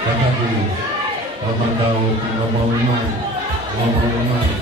kataku apa kau ngomong ngomong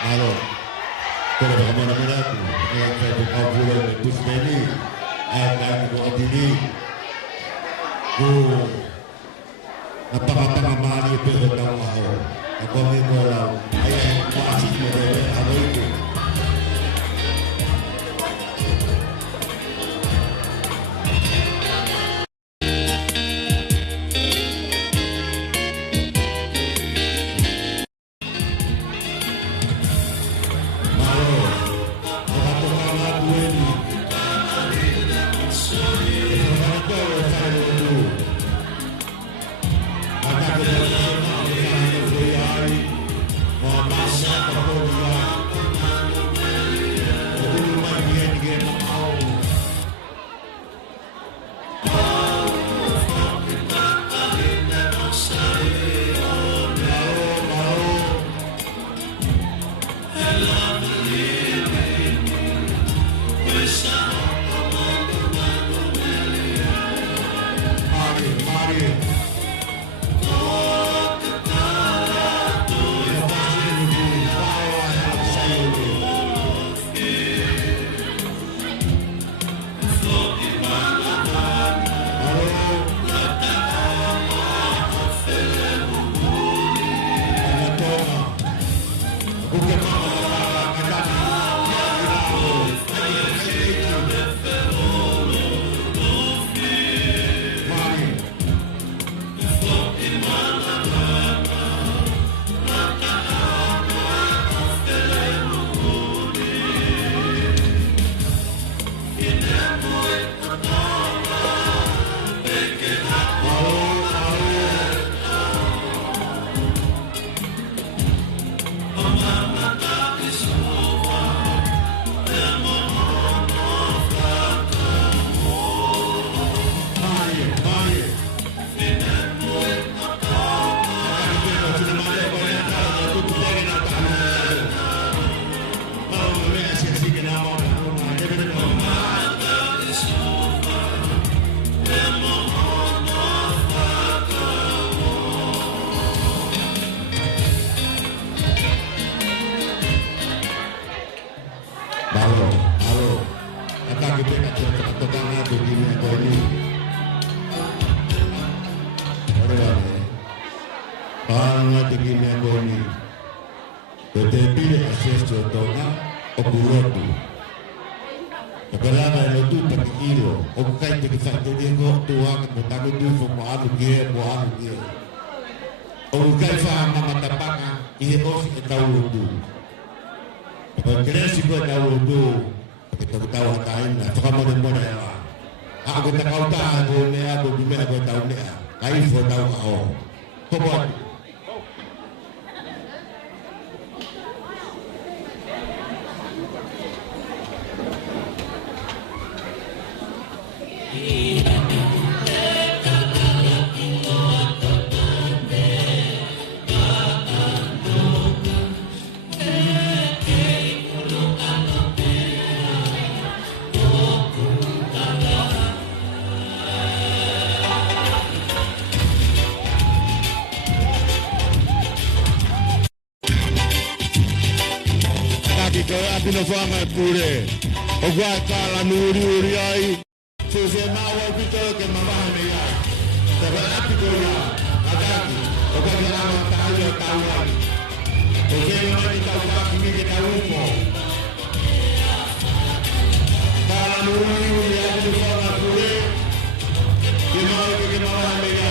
Malo, pero bagaimana aku dengan saya berkabul Busmeni akan berhadiri ku napakapamamali pero daw ako ako may wala ay maasit mo rin ano ito Panga tinggi ni tetapi akses contohnya okurotu. Kalau ada itu terkiro, okai terkisah jadi kok tua kemudian itu semua alu dia. Okai faham mata pakai ini os tahu itu. Kalau sih kau tahu itu, kita tahu kain lah. Kamu ada ya. Aku tak tahu aku ni aku bila aku tahu ni. Kain saya tahu kau. Kau Abino fama pure ogwa kala nuri ai sese mawa pito ke mabane ya tabana pito ya adaki ogwa ya tayo tawa oje no ni tawa kimi ke tawo kala nuri ya abino fama pure ke mawa ke mabane ya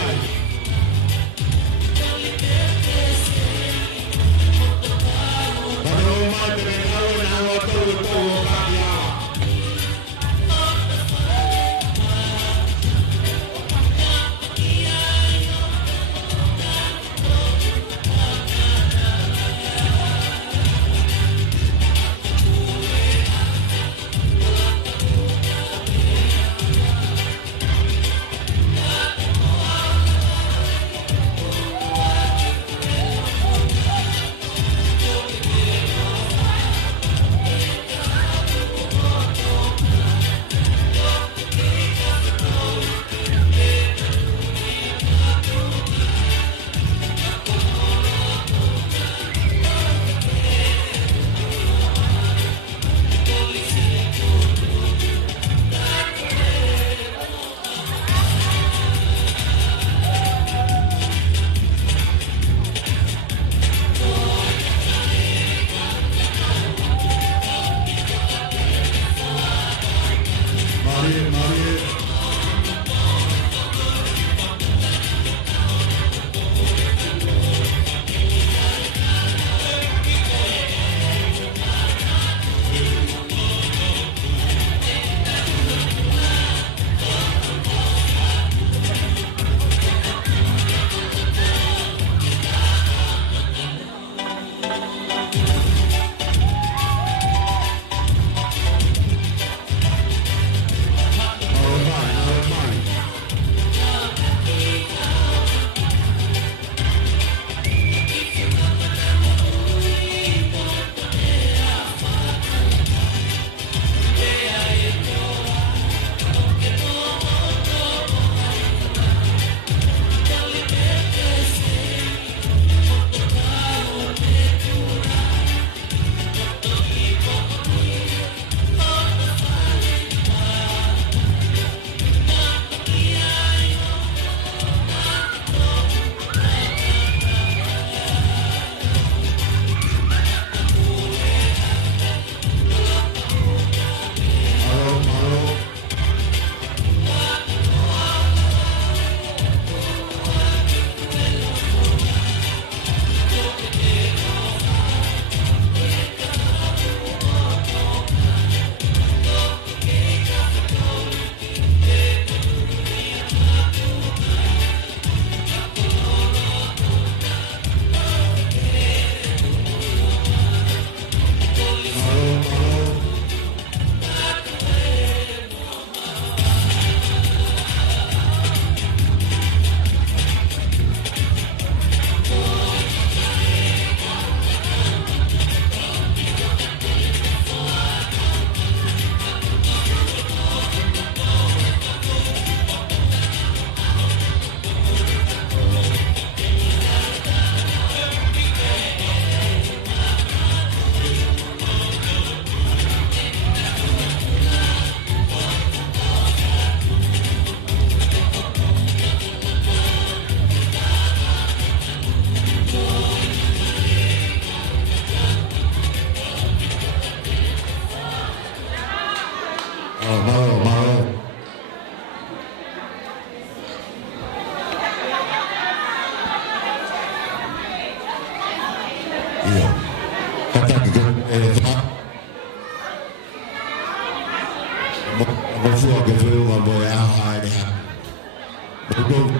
Betul.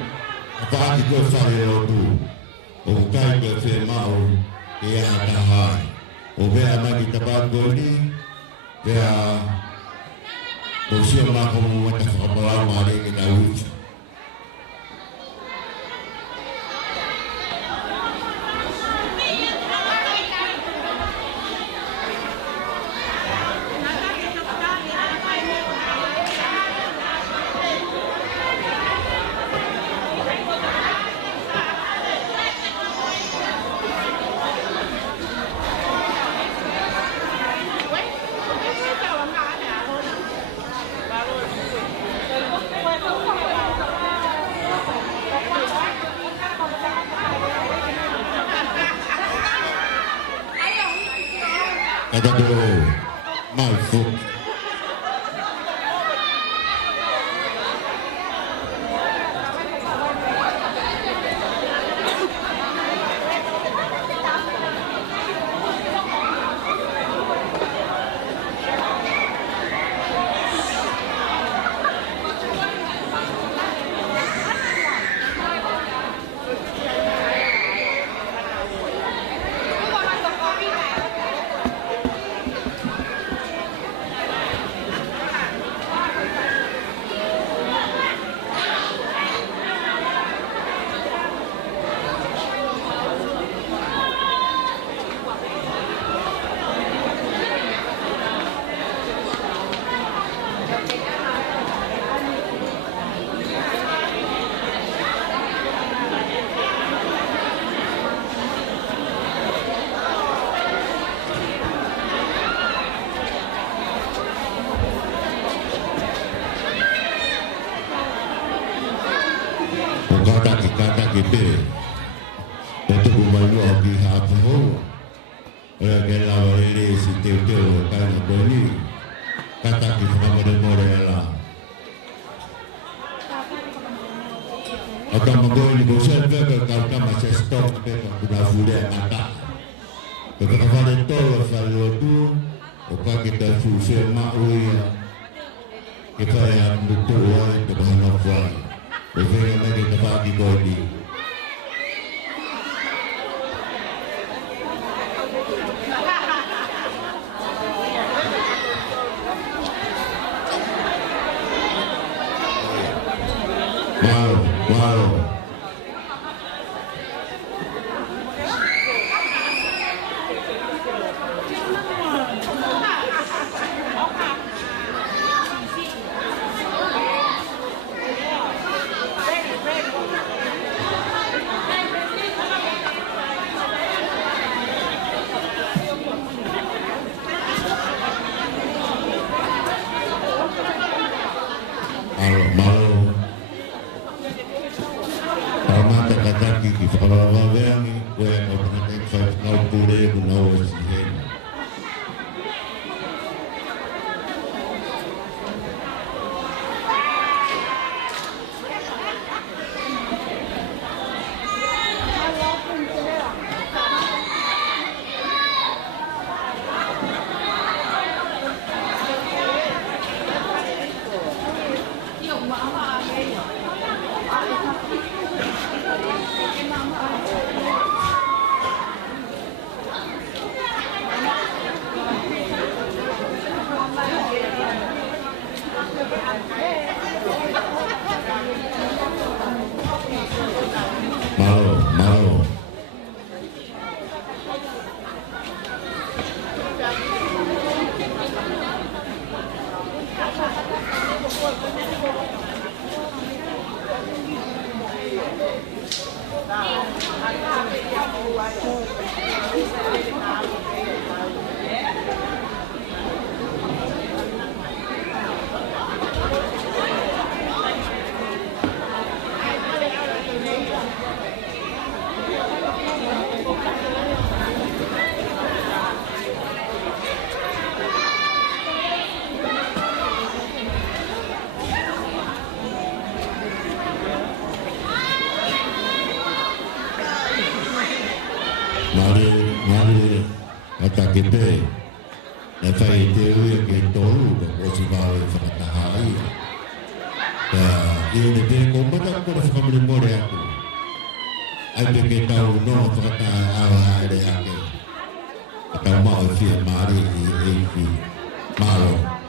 Apa kita saya tu? Bukan kita mau yang ada hai. Obe ama kita bangun ni, dia bersih makan muat apa mari kita uji. Ada tu malfuk. Kata kita, untuk membantu lagi apa pun, orang lawan ini si Teo kan beri kata kita kepada mereka. Akan menggolong bosan mereka kalau masih stok mereka sudah boleh mata. Ketika itu kalau tu, oka kita susah maui kita yang betul itu bahan awal. Bagaimana kita bagi bodi? Wow. Malu. Mari kata kita nafai itu yang tolu berposibai fakta hari. Dan ini dia komponen more aku. Ai pe ke tau no whakata aere ake. Tau mau fia mari i malo.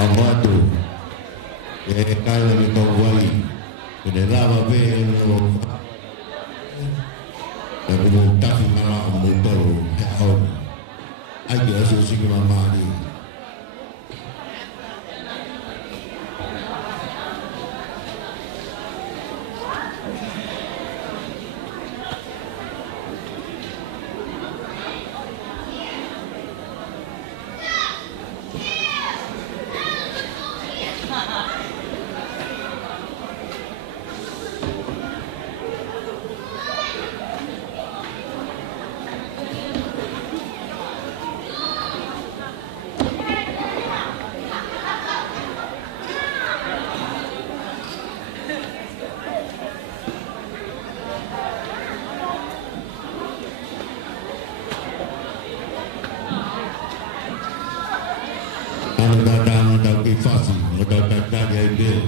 Amado, kaya ni kawali, pinelawa belo, nakumunta si mga motor, kahon, ay kasi sige mamali. Datang dari fasi, datang dari bil.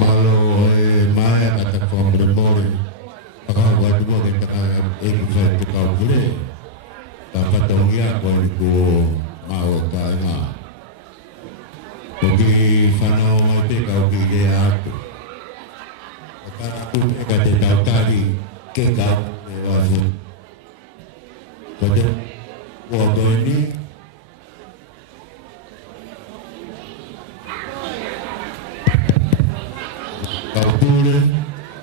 Malo mai kata kau bermori, kau buat dua kita ingin kita boleh, dapat tongia kau itu mau kaya. Bagi fano mati kau gigi aku, aku kata kau tadi kekau lewat. Pada waktu ini kau boleh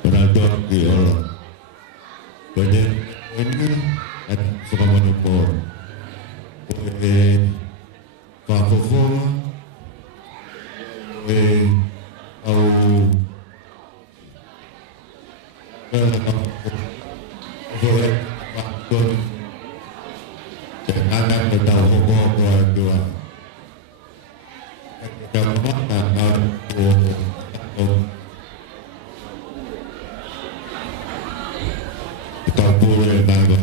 berada di Allah. Pada ini ada seorang menepor. Kau perform, kau boleh waktu jangan bertahu pokok dua. Jangan makan kita boleh naga.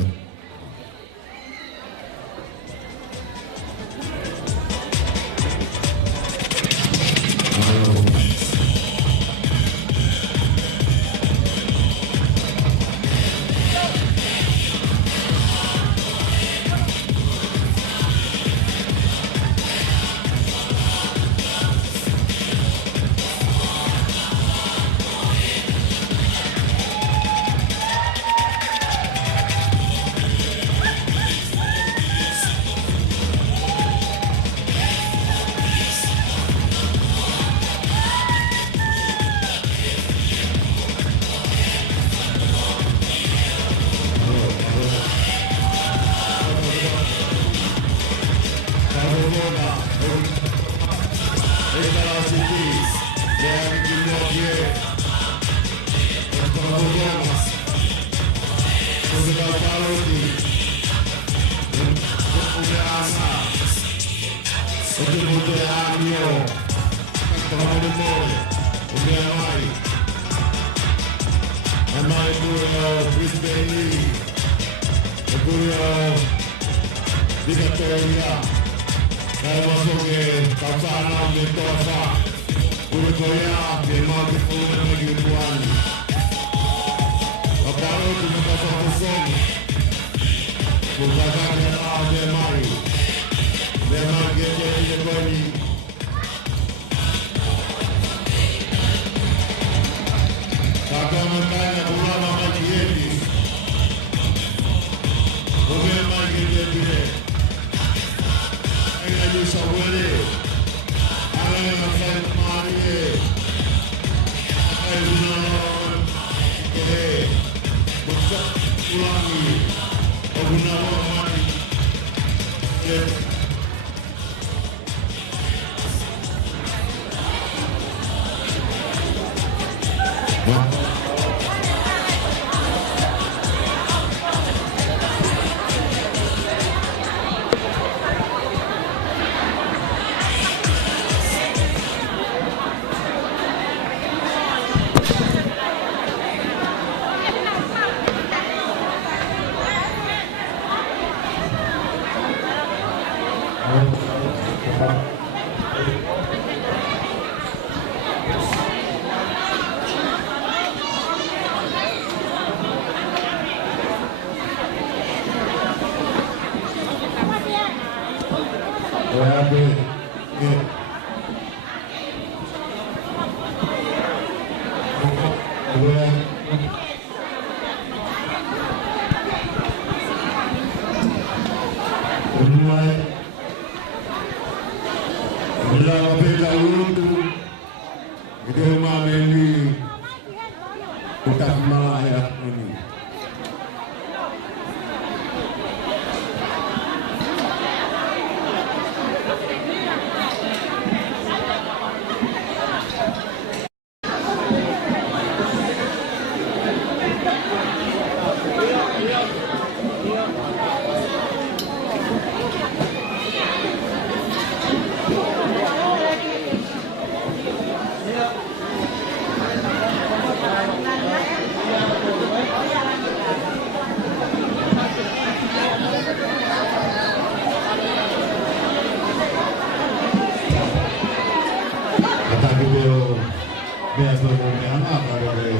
Bea so mo me ama ka re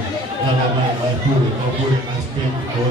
ala mai pure ko pure na spend ko.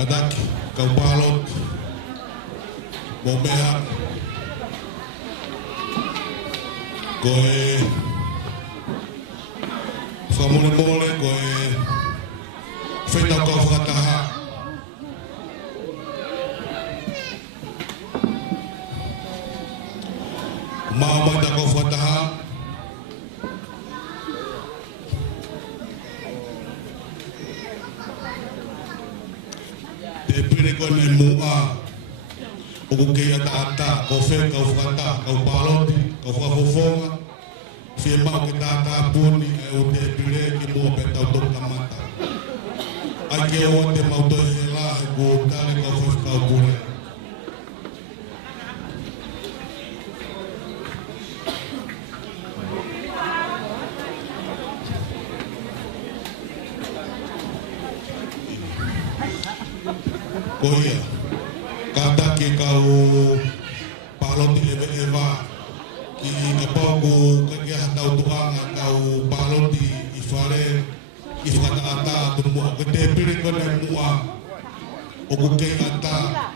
Kadak kabalot bomea koe famune mole koe feta ko fataha mama da ko fataha Depende con el mua, o con que ya está, café, cafata, cafalote, cafafonga, firma que está puni, o te pide que mua peta auto camata. Hay que o te mauto la, o dale café cafure. Koia, kata ke kau paloti eva ki na pagu ke hatau tuanga kau paloti ifare ifata ata tumu ke te pire ko na mua o ku ke ata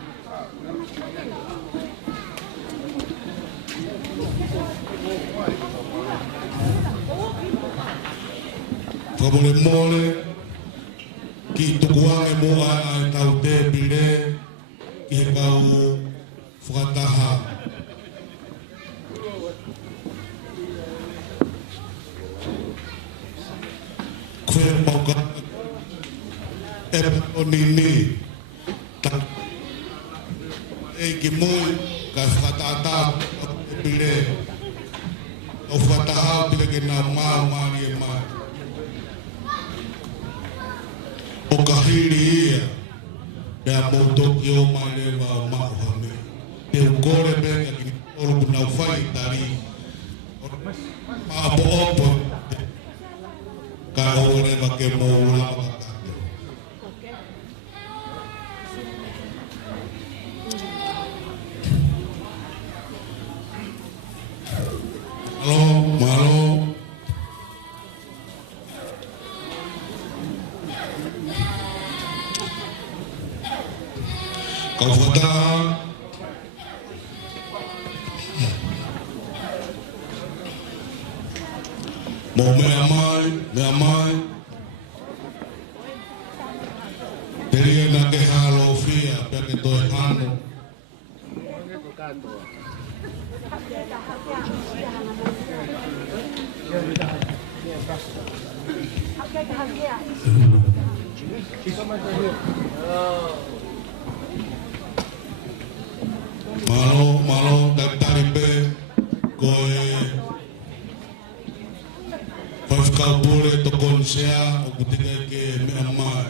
Famole mole ki tukuang e mua ai tau te pire ki he kau whakataha. Koe mauka e o nini e ki mui ka whakatata e pire o whakataha pire ki nā maari e mai. O kahiri ia, pea mautoki o mai lewa o mahuhame. Te ukore benga ki oro kuna ufai tari. Maapo opo, ka ore wa ke maula makate. Malo, malo. Kau fata mau me amai teria na ke halo fia pe ke to ano malo taripe koe Pafkau pule to konsea o kutika ke me amai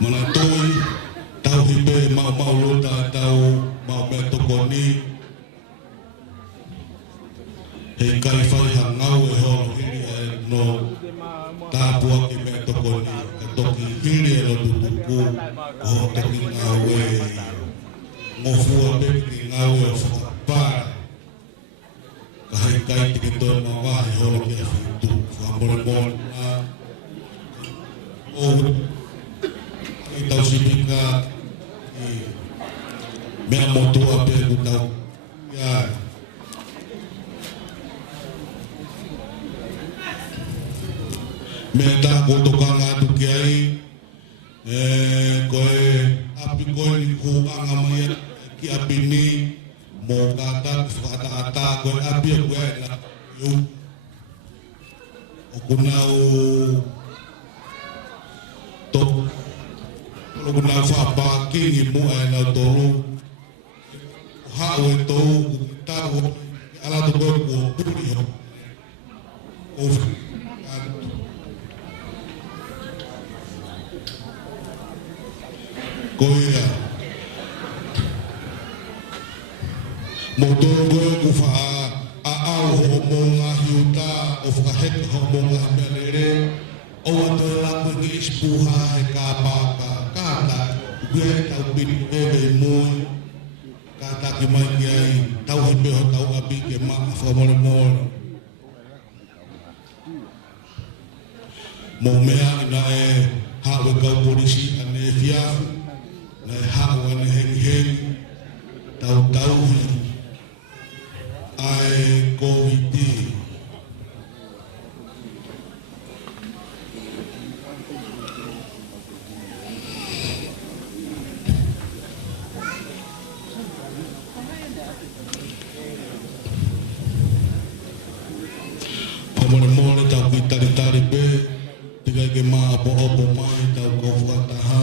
Manatoi tau hibe mau lota tau mau me tokoni he kai fai hangau e ho hiri e no tapua ki me tokoni ka toki hiri e lo tutuku o toki ngau e ngofua pepi ngau e o whakapara kai te to ma wa ho lo ke tu fa mo mo na o e tau sipika e me mo tu a pe ku tau ya me ta ko to ka nga tu ki ai ko e api ko ni ko ka nga mai ki api ni mo kata kata ko api ko la yo o kunau to o kunau fa pa ki ni mo ai na to ha o to ta o ala to ko puri ho o koia motogo ku fa a ho mo nga hiuta o fa het ho mo nga melere o to la ku ki spuha he ka pa ka ta gue ta bin e mo ka ta ki mai ai tau he be ho tau abi ke ma fa mo mea na e ha we ka polisi ane fia na ha we ne he tau ai COVID pamone tau ki tari be tiga ke ma apo mai tau ko fata ha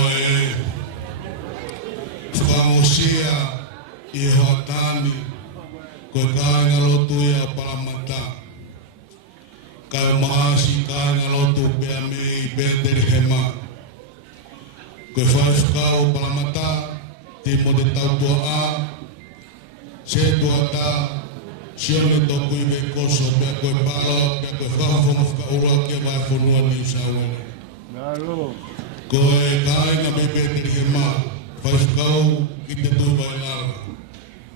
koe whakamosia I hoatani koe kāinga lotu ia palamata kai mahasi kāinga lotu pea me I benderi hema koe whaifkau palamata te mo te tautua a se tuata sione toku I me koso pea koe palo pea koe whakafonga whakaurua kia vai whanua ni usawene koe kāinga me benderi hema whaifkau I te tuiwai lara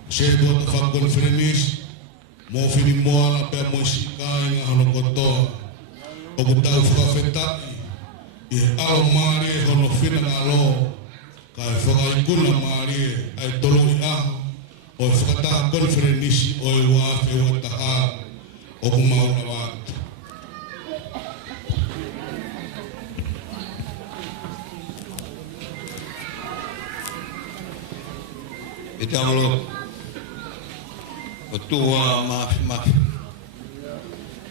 se tuata whakonferenis mo whini moana pea mo isi kāinga hono kotoa o ku tau whakawhetai I ao maari e hono whina ngā lo kai whakaikuna maari e ai tolo I aho o e whakata konferenisi o e wāwhi o taha o ku mauna wātu. E tālo o tua mafi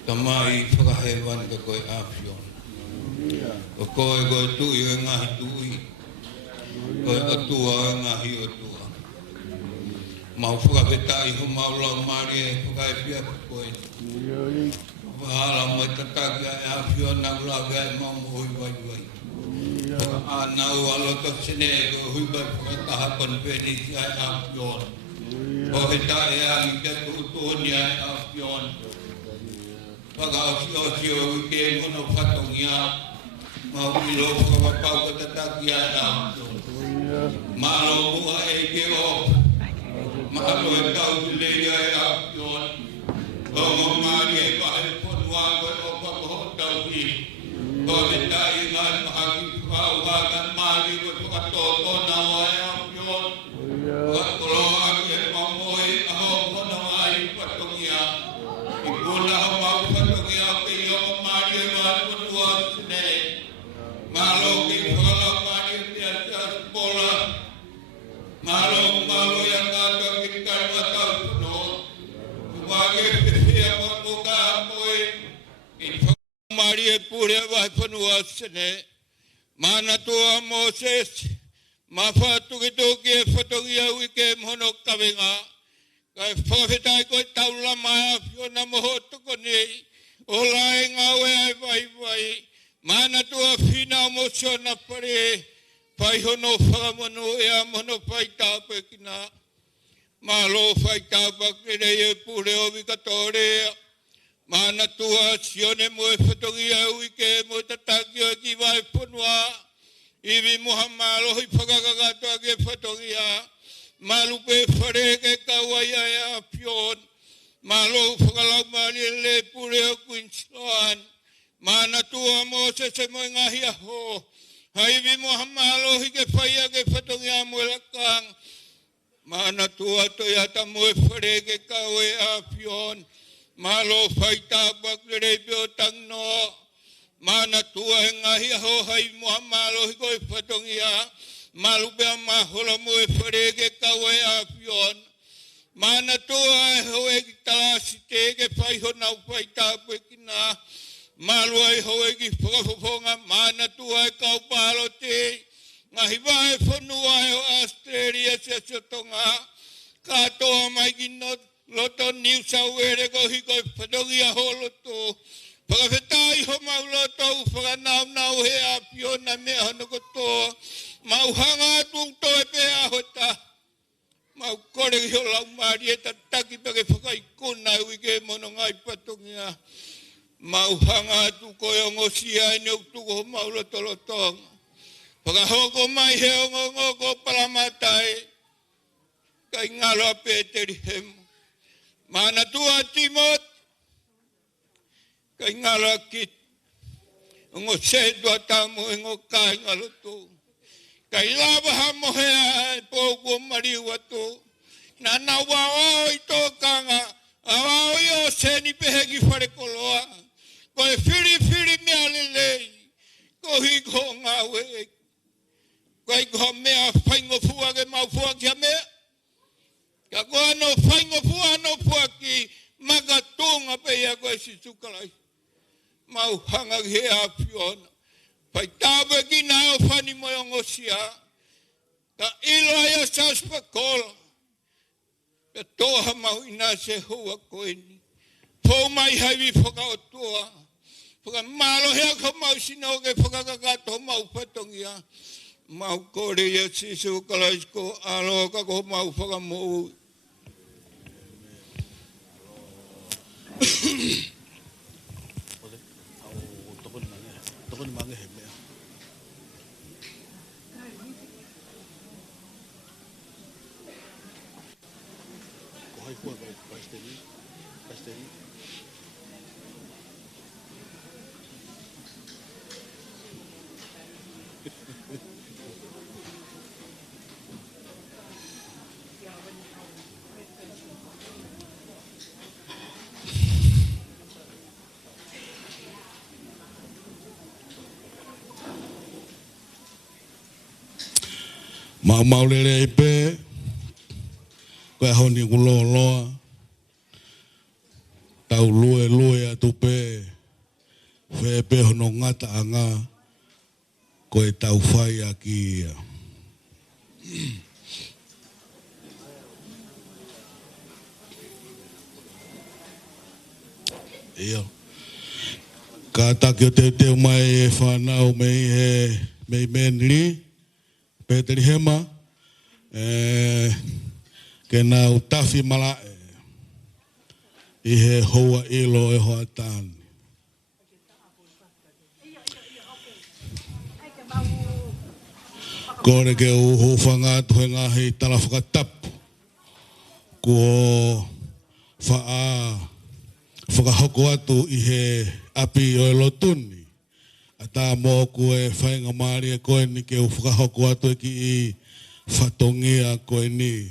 ta mai whakahewan ka koe awhio o koe tui o ngahi tui koe o tua o ngahi o tua mau whakawetai ho mau lau maari e whakahewhia ka koe whahala mo e tataki ai awhio nau lau gai mau hui wai Anau aloto sene ko hui ba whakataha konferensi ai awhio o he tae angi te tuutuni ai awhion. Whakaosio ke mono whatongia mau ilo whakawapau ka tataki ai awhion. Malo mua e ke o malo e tau tulei ai awhion. O mo maari e wahe ponua koe o whakahotau hi. O he tae ngai mahaki whauhakan maari koe whakatotona o ai awhion. Whakatoloa ke mamoi aho kono ai whatongia. I kona ho mau whatongia ke i o maari e wahe ponua sine. Malo ke whakalau maari e tia tia pola. Malo ia kata ki kai watau kono. Wage whiwhia moka moe. I whakau maari e pure wahe ponua sine. Mana tua Moses. Ma whatuki e whatongia ui ke mhono kawenga. Kai whawhetai koe taula mai a whiona moho toko nei. O lai ngawe ai vai. Mana tua whina o mosiona pare. Pai hono whakamano e a mono pai tāpe kina. Ma lo pai tāpa kere e pure o vikatorea. Mana tua sione mo e whatongia ui ke mo tataki o ki vai ponua. Iwi Muhammad lohi whakakakato ake whatongia. Malupe whare ke kawai ai a pion. Malo whakalau maari le pure o Queensland. Mana tua Moses se mo ngahi aho. Haiwi Muhammad lohi ke whai ake whatongia mo lakang. Mana tua toyata mo e whare ke kawai a pion. Malo whai tāpak le pio tang no. Mana tua ngahi aho hai Muhammad lohi koe whatongia. Malupe a mahola mo e wharege kawe a pion. Mana tua e hoe ki talasi te ke whai honau whai tāpue kina. Malu e hoe ki whakafofonga. Mana tua e kau palo te. Ngahi wae whanua e o Australia se sotonga. Katoa mai ki loto New South Wales kohi koe whatongia holoto. Whakawhetai ho maulotou whakanau he a piona mea hono kotoa. Mau hanga tungto e pea hota. Mau kore ki ho lau maari e tataki pake whakaikuna ui ke mono ngai patongia. Mau hanga tu koe o ngosia e neu tuko ho maulotolotonga. Whakahoko mai he o ngoko palamatai. Kai ngalo a Peteri hemu. Mana tua Timot. Kai ngala kit. Ngo sedua tamu ngo kai ngalo tu. Kai lava hamo hea pogo mari watu. Nana wao ito kanga. Awao yo seni pehegi fare koloa. Koe firi mea lelei. Kohi ko ngawe. Koe ko mea whaingo fua ke mau fua kia mea. Ka koa no whaingo fua no fua ki. Magatunga pe ia koe si sukalai. Mau hanga he a piona. Pai tawe ki na o whani mo o sia. Ta ilo aia sas pakola. Pe toha mau ina se hua koe ni. Pō mai haiwi whaka o tua. Whaka malo hea ko mau sino ke whakakakato mau patongia. Mau kore ia sisu kalaisko alo kako mau whaka mou. Mau lele ipe, koe honi kulo loa, tau lue atupe, whepe hono ngata anga, koe tau whai aki. Ia. Ka taki o te mai e whanau mei menli, Petri hema, ke nau tafi mala i he hoa ilo e hoa tāni. Kore ke uhu whangatu he ngahi tala whakatapu, ko whakahoko atu i he api o e lotuni. Tā mō koe whainga maari e koe ni ke whakahoko atu e ki i whatongia koe ni.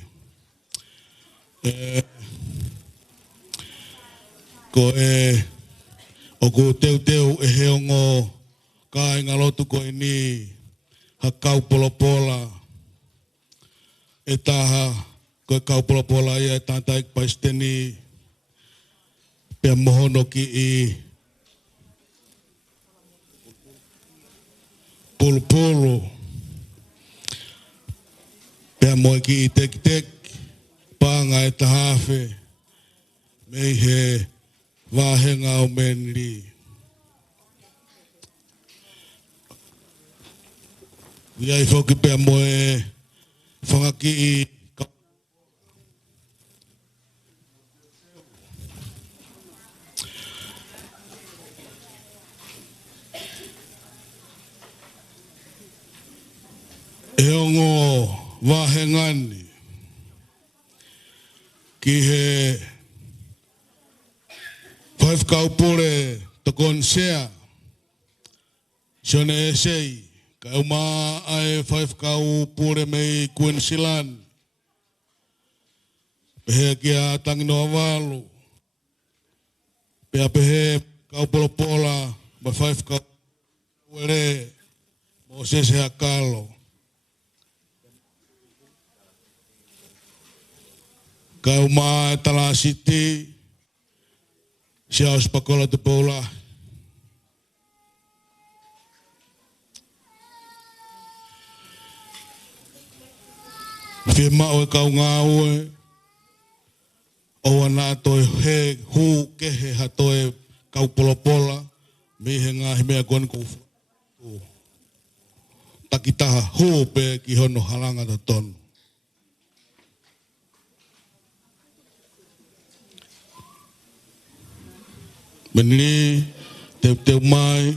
Koe o ku teu e heongo ka inga lotu koe ni ha kaupolopola. E taha koe kaupolopola ia e tātai paisteni pia mohono ki i polo pea moe ki i tek panga e tahawhe mei he wahenga o menri. Iai whoki pea moe whangaki i Heongo wahengani ki he whaif kaupore tokon sea sione e sei ka uma ai whaif kaupore mei Queensland pehe kia tangino avalu pehe kaupolopola ma whaif kaupore mo sese hakalo Kau mai tala siti, siau sepakola te pola. Whima o kau ngau e, o ana toi he hu kehe ha toi kau polopola, me he ngahi mea kone kou takitaha hu pe ki hono halanga ta tonu. Menili, teu mai.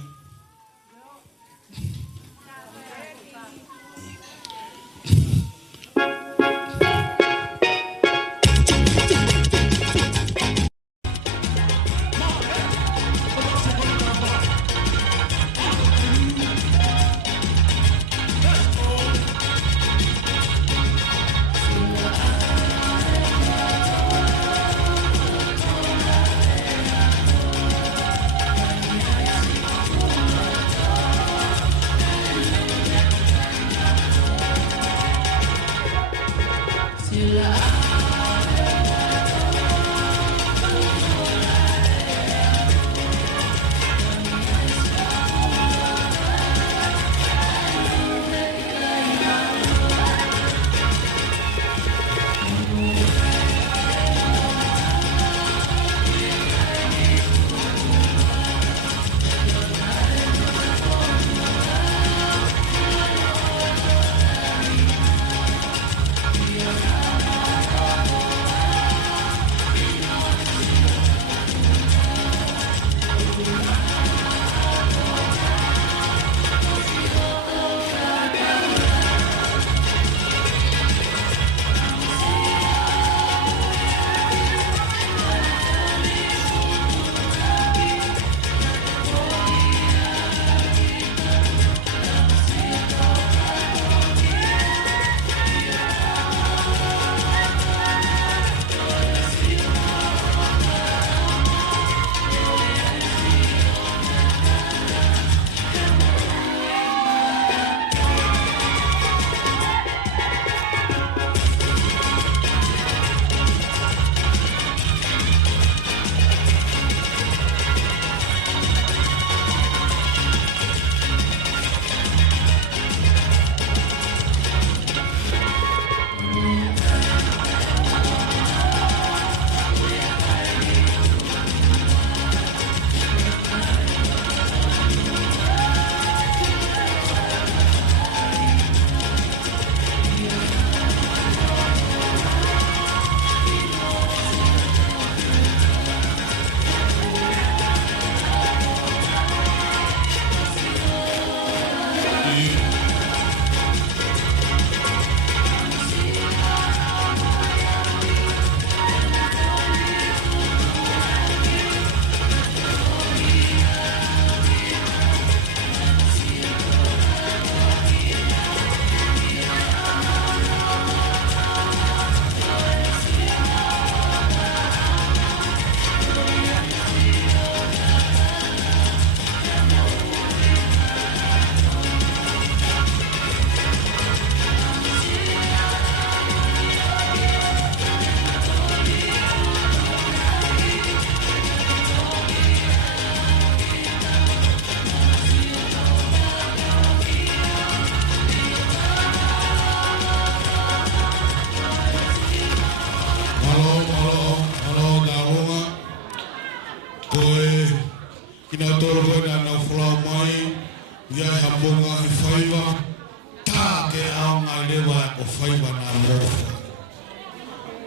lewa o whaiwa nā mofa.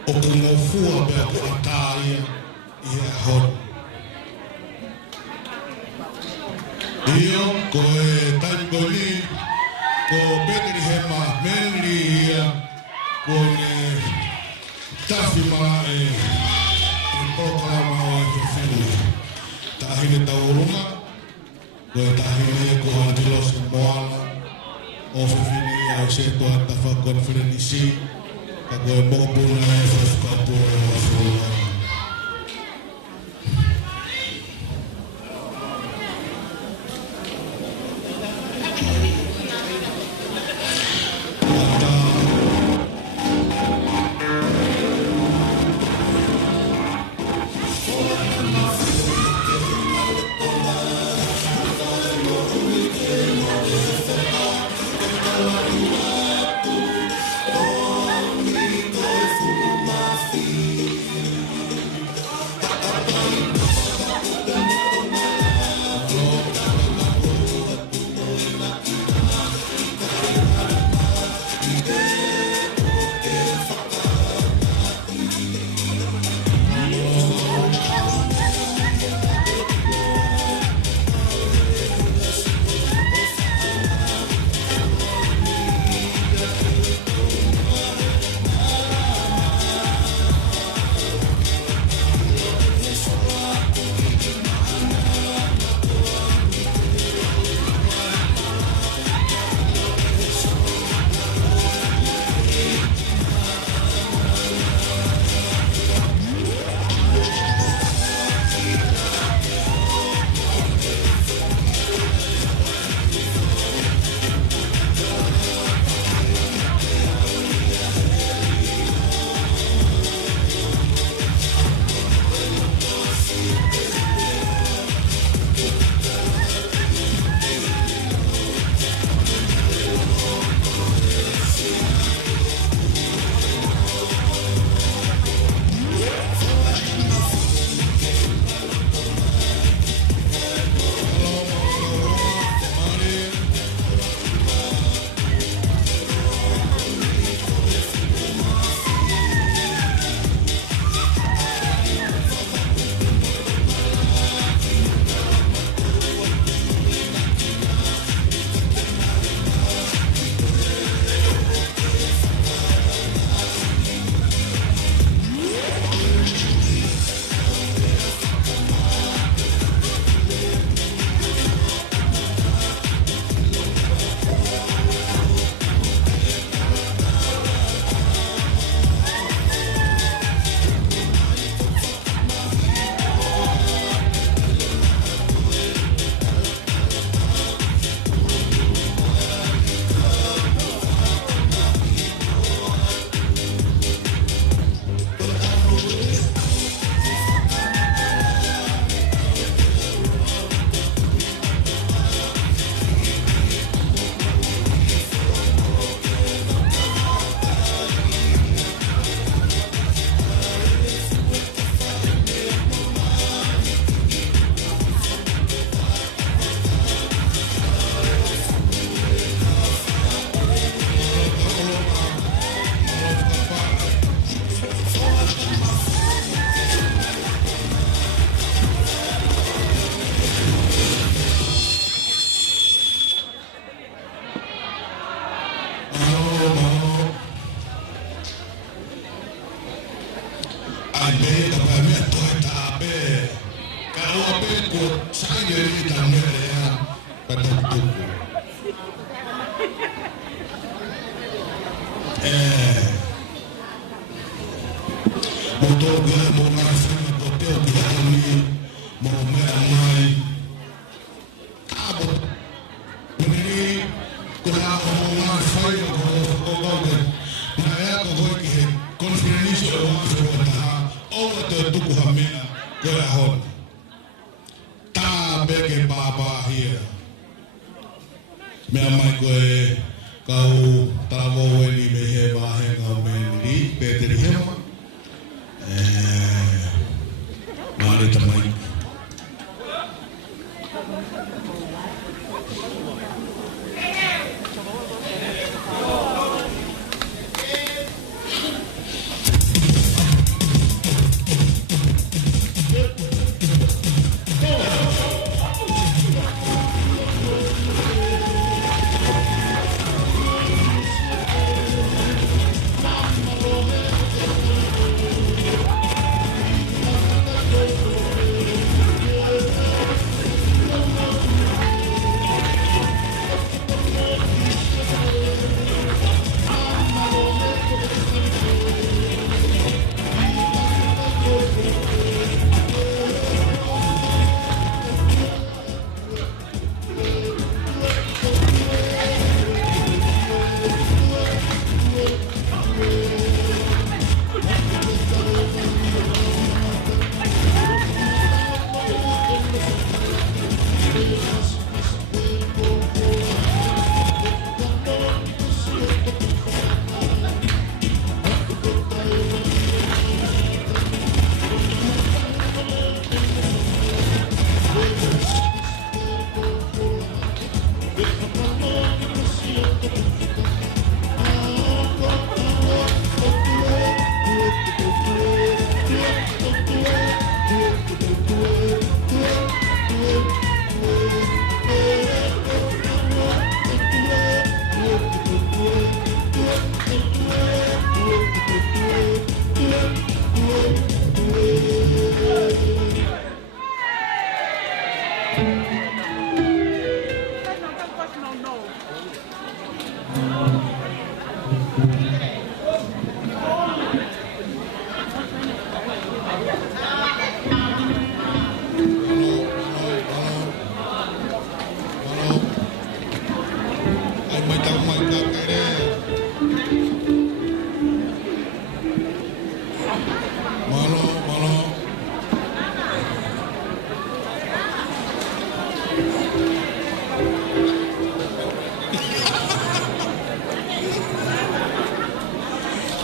O ka ngofua bea ko ataia I a hon. Io ko e taipoli ko Petri Hema Menri ia ko ne tawhima e proklama o e whiwhinu. Tahine taurunga ko e tahine ko Angelos Moana o whiwhini au se toa tafa konferenisi ka ko e mokopuna e whawhikapura e whawhikapura.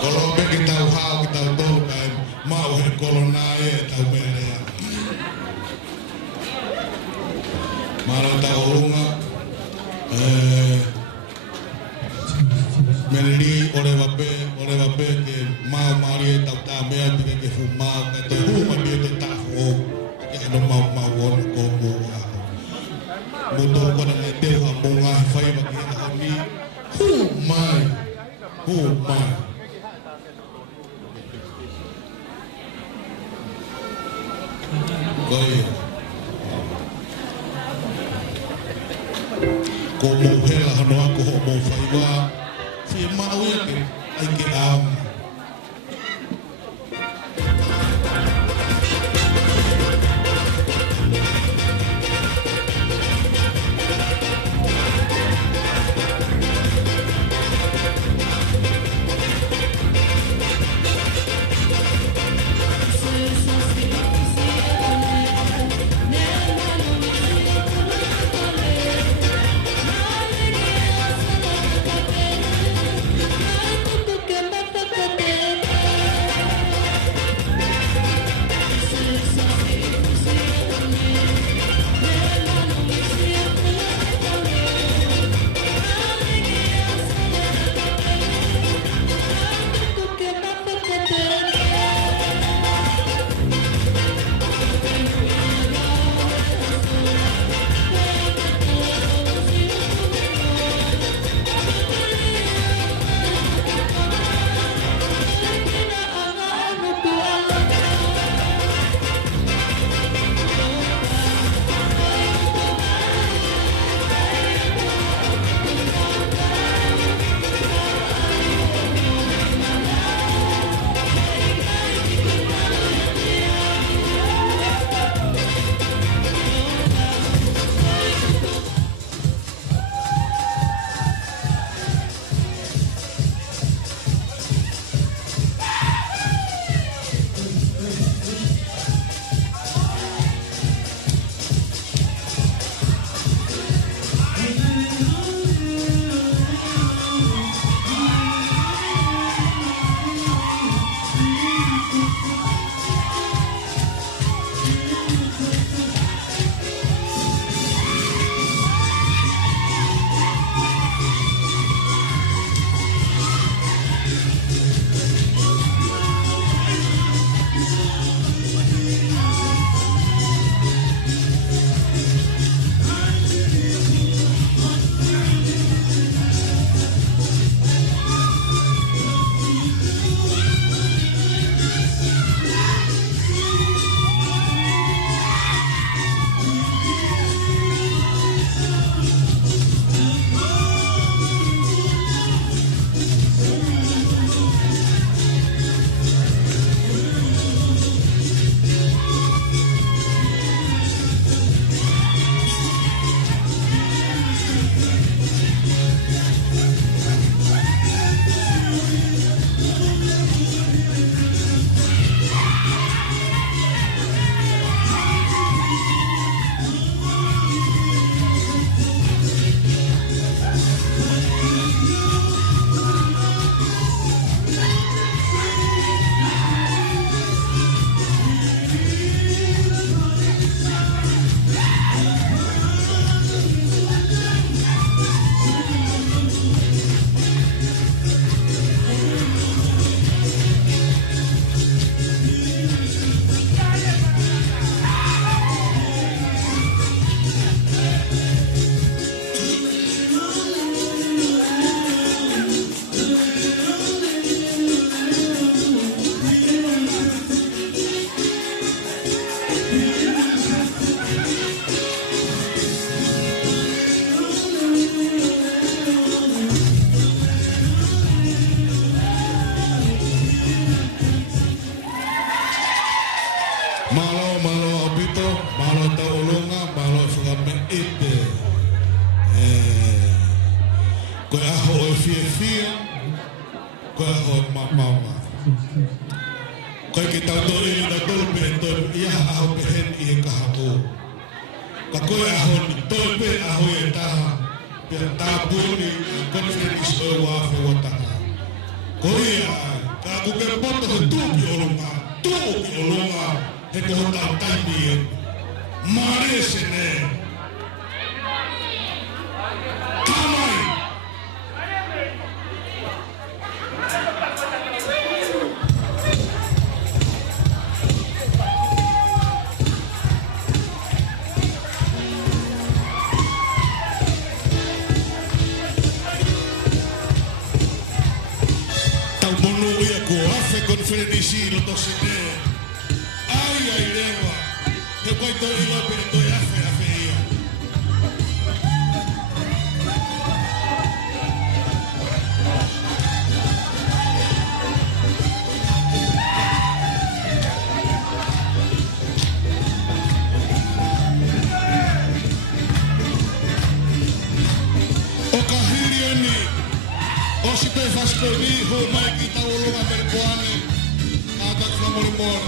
Kalau kita tahu kita tahu kan mau kolonai tahu mereka. Malah tahu nggak? Meli oleh bape ke mau mari tahu tahu mereka ke fumau kata fumau dia tetap fumau. Kita mau komo. Butuh kau nak tahu apa ngai bagi kami. Fumau. Koi, como hela hano ako mo faiwa, si mauya ke ay kiam. Malo abito, malo taulunga, malo suami ite. Kau aho fia, kau aho mama. Kau kita tu ini dah tu betul, ia aho behen ia kahamu. Kau aho tu be aho eta, biar tabuni konflik isu wafi wata. Kau ia he ko tau taimi mare sene kamai tau monu ia ko afe konferensi lo to sene ai rewa he koi to ilo pe to afe ia o kahiriani o si pe fasconi ho mai ki ta ulunga perkuani ata flamoribor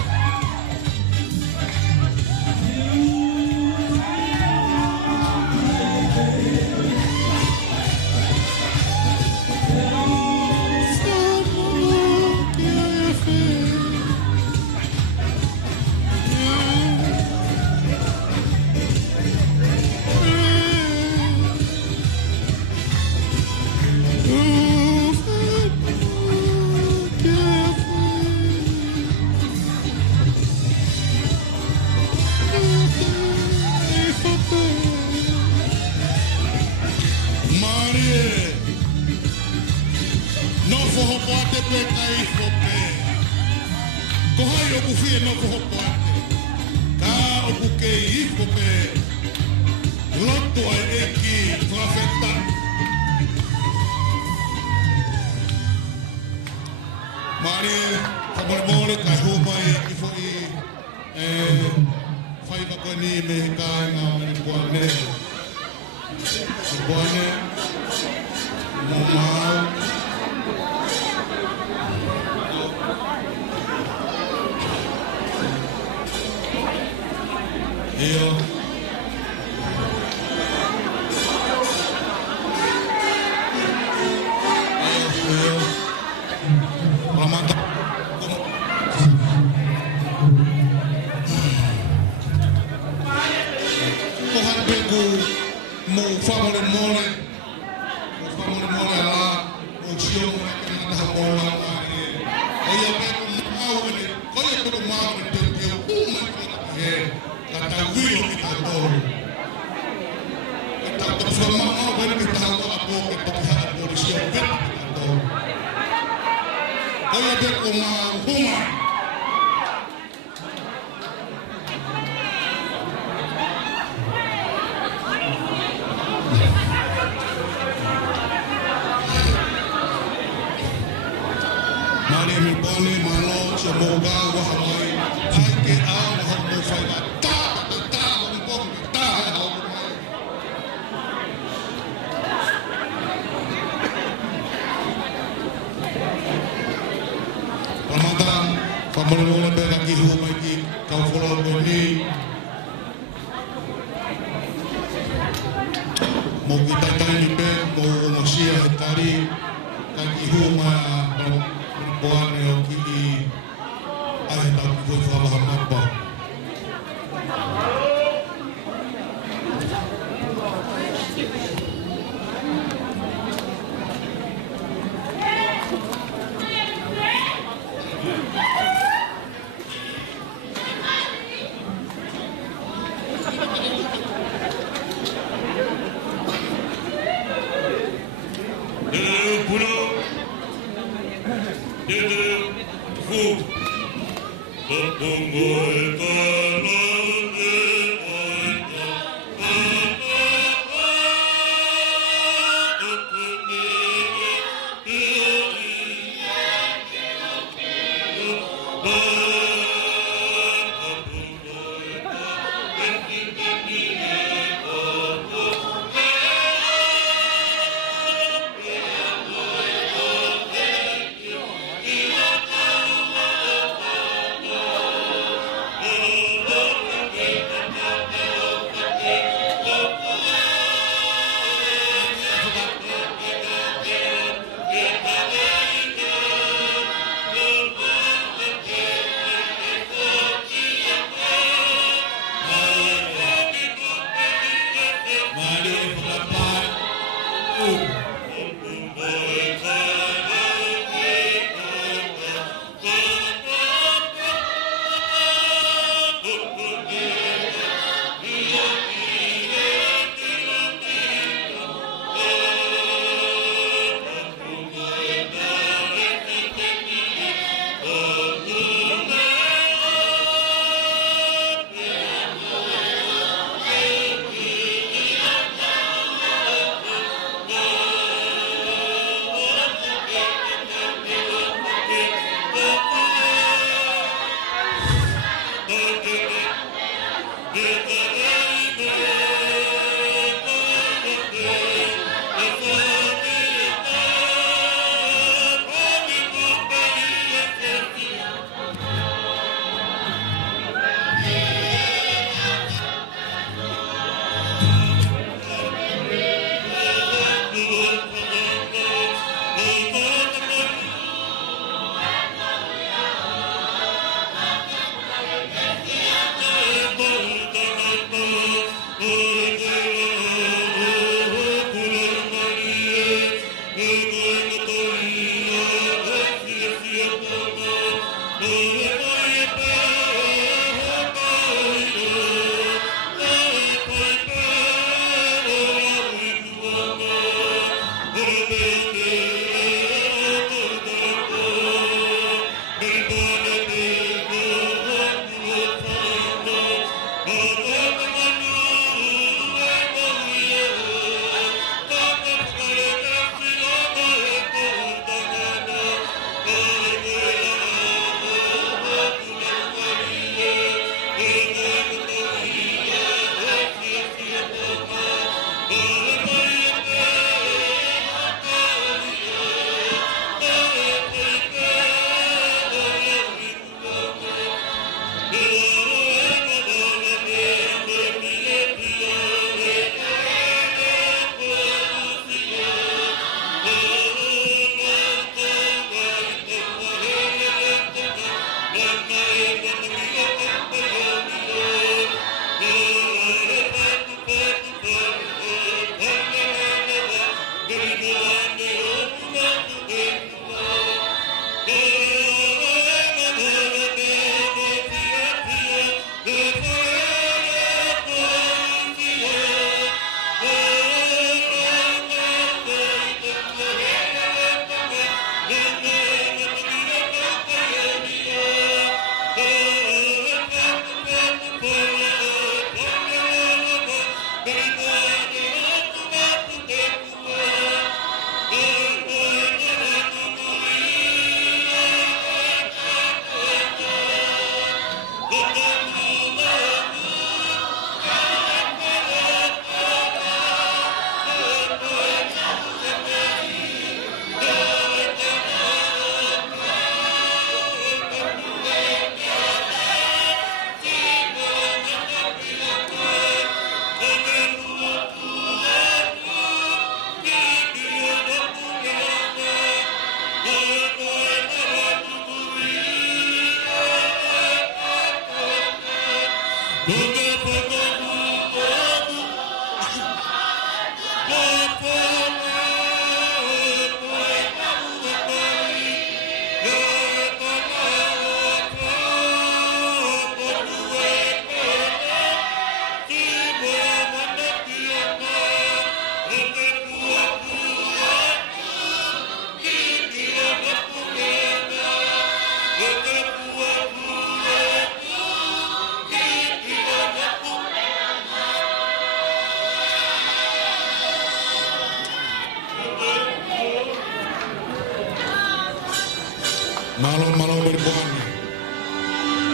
Malo berbuana.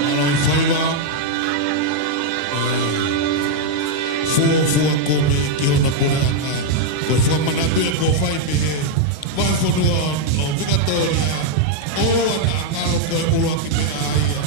Malo faiwa. Fua komi kio na pula aka. Ko fua manatu ko fai mihe. Vai fonua no vikatoria. O na ngao ko ulu ki me aia.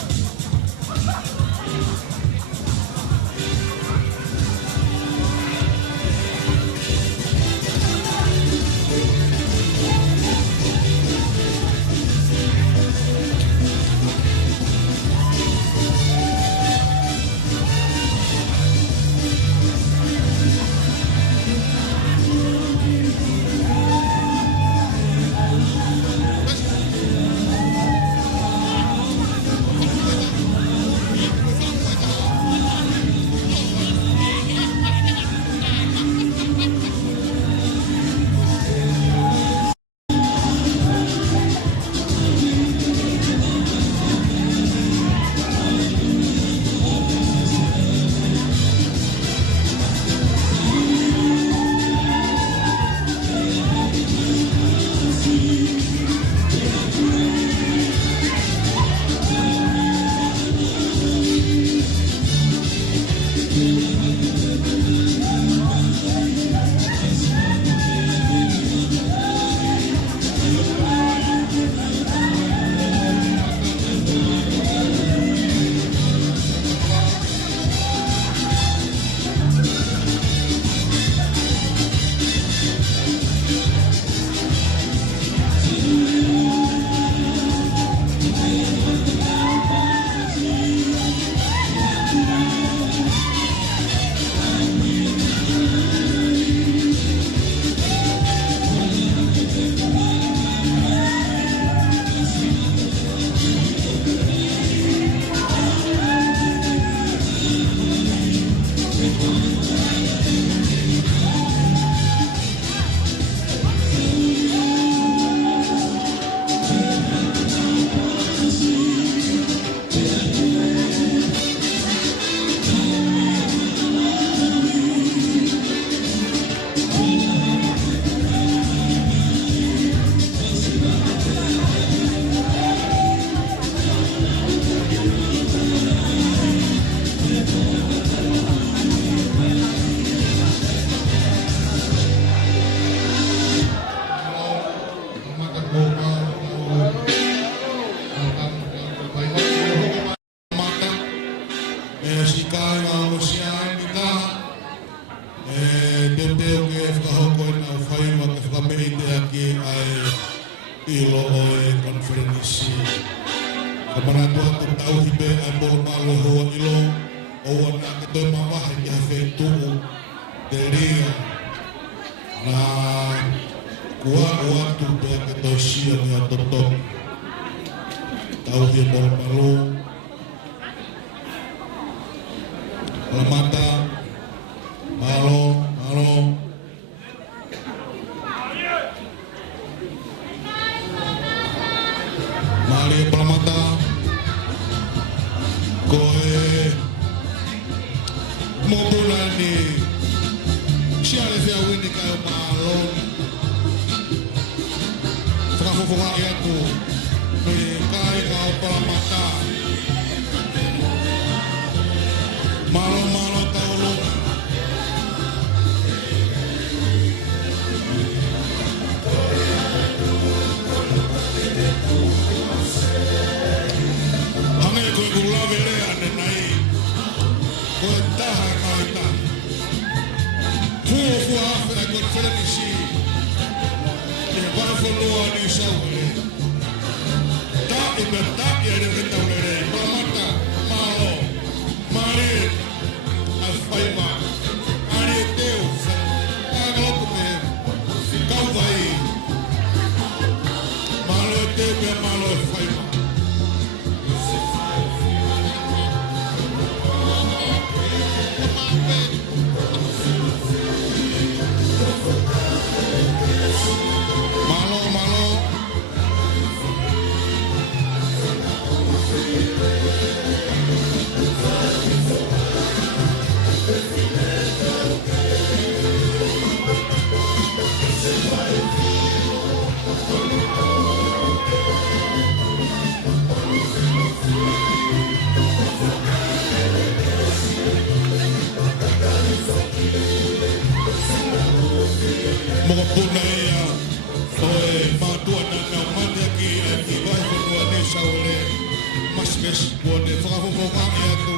Facebook e whakafofonga e atu.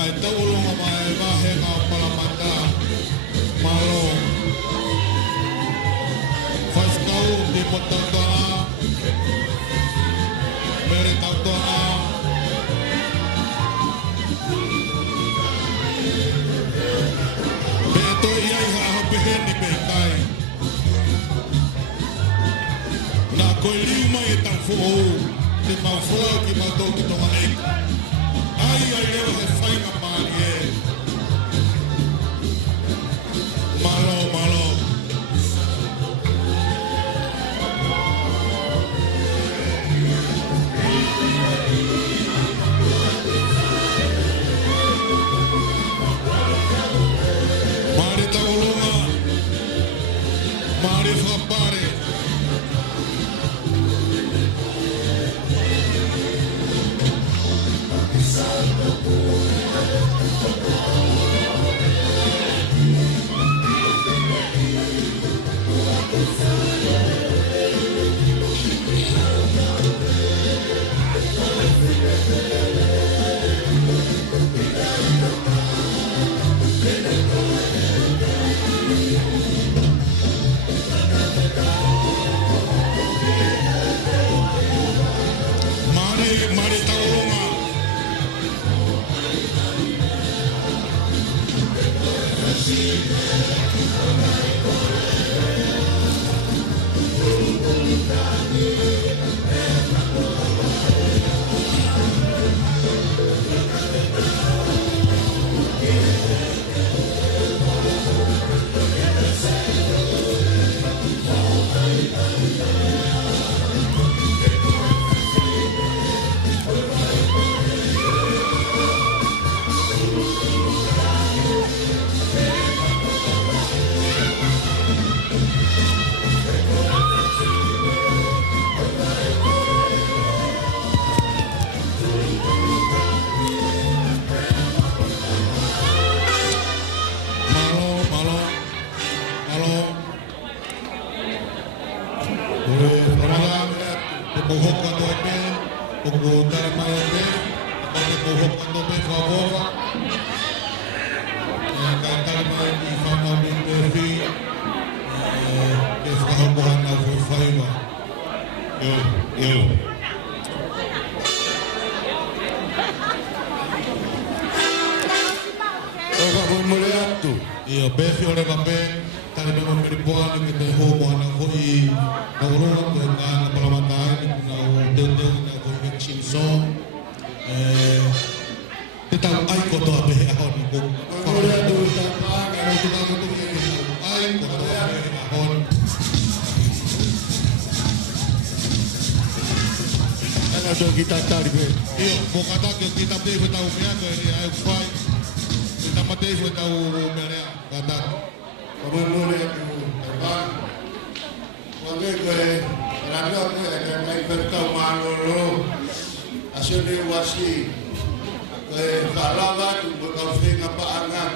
Ai taulonga mai wahenga palamata. Malo. Whaiskau di potatoa. Mere tautoa. Beto iai haha peheni pehikai. Na koe liu mai e tau fuhou. Te mau fua ki mau tau ki tonga eika. Ai leo he whainga maari e. Malo, malo. Maari taulunga. Maari whapare. Mari taulunga. Io befi ore vabbè, tale per non mi buono che te homo ana foi na urona ko na parlamentar na dende na ko vaccination te ai ko to be ahon ko ora do ta pa ga to ka to ai ko to be ahon ana do kita tarbe io mo kata ke kita be ko tau mea ko ni ai fai kita mate ko tau mea kata Kemudian itu, kan, waktu itu, rakyat itu ada berkau malu, asal diwasi, kalau itu berkau fina apa anak,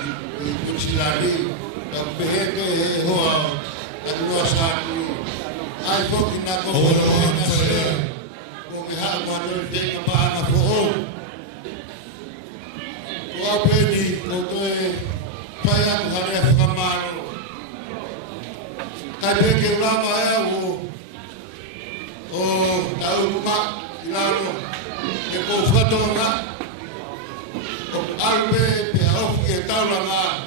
bersilari, tapi itu hoa, ada dua satu, aku kena kau berasal, kau mihal malu fina apa anak kau, kau beri, kau tu, payah hari kemaru. Kadang kita ulama tahu mak ilalu, kita foto nak, albe biar kita tahu lama,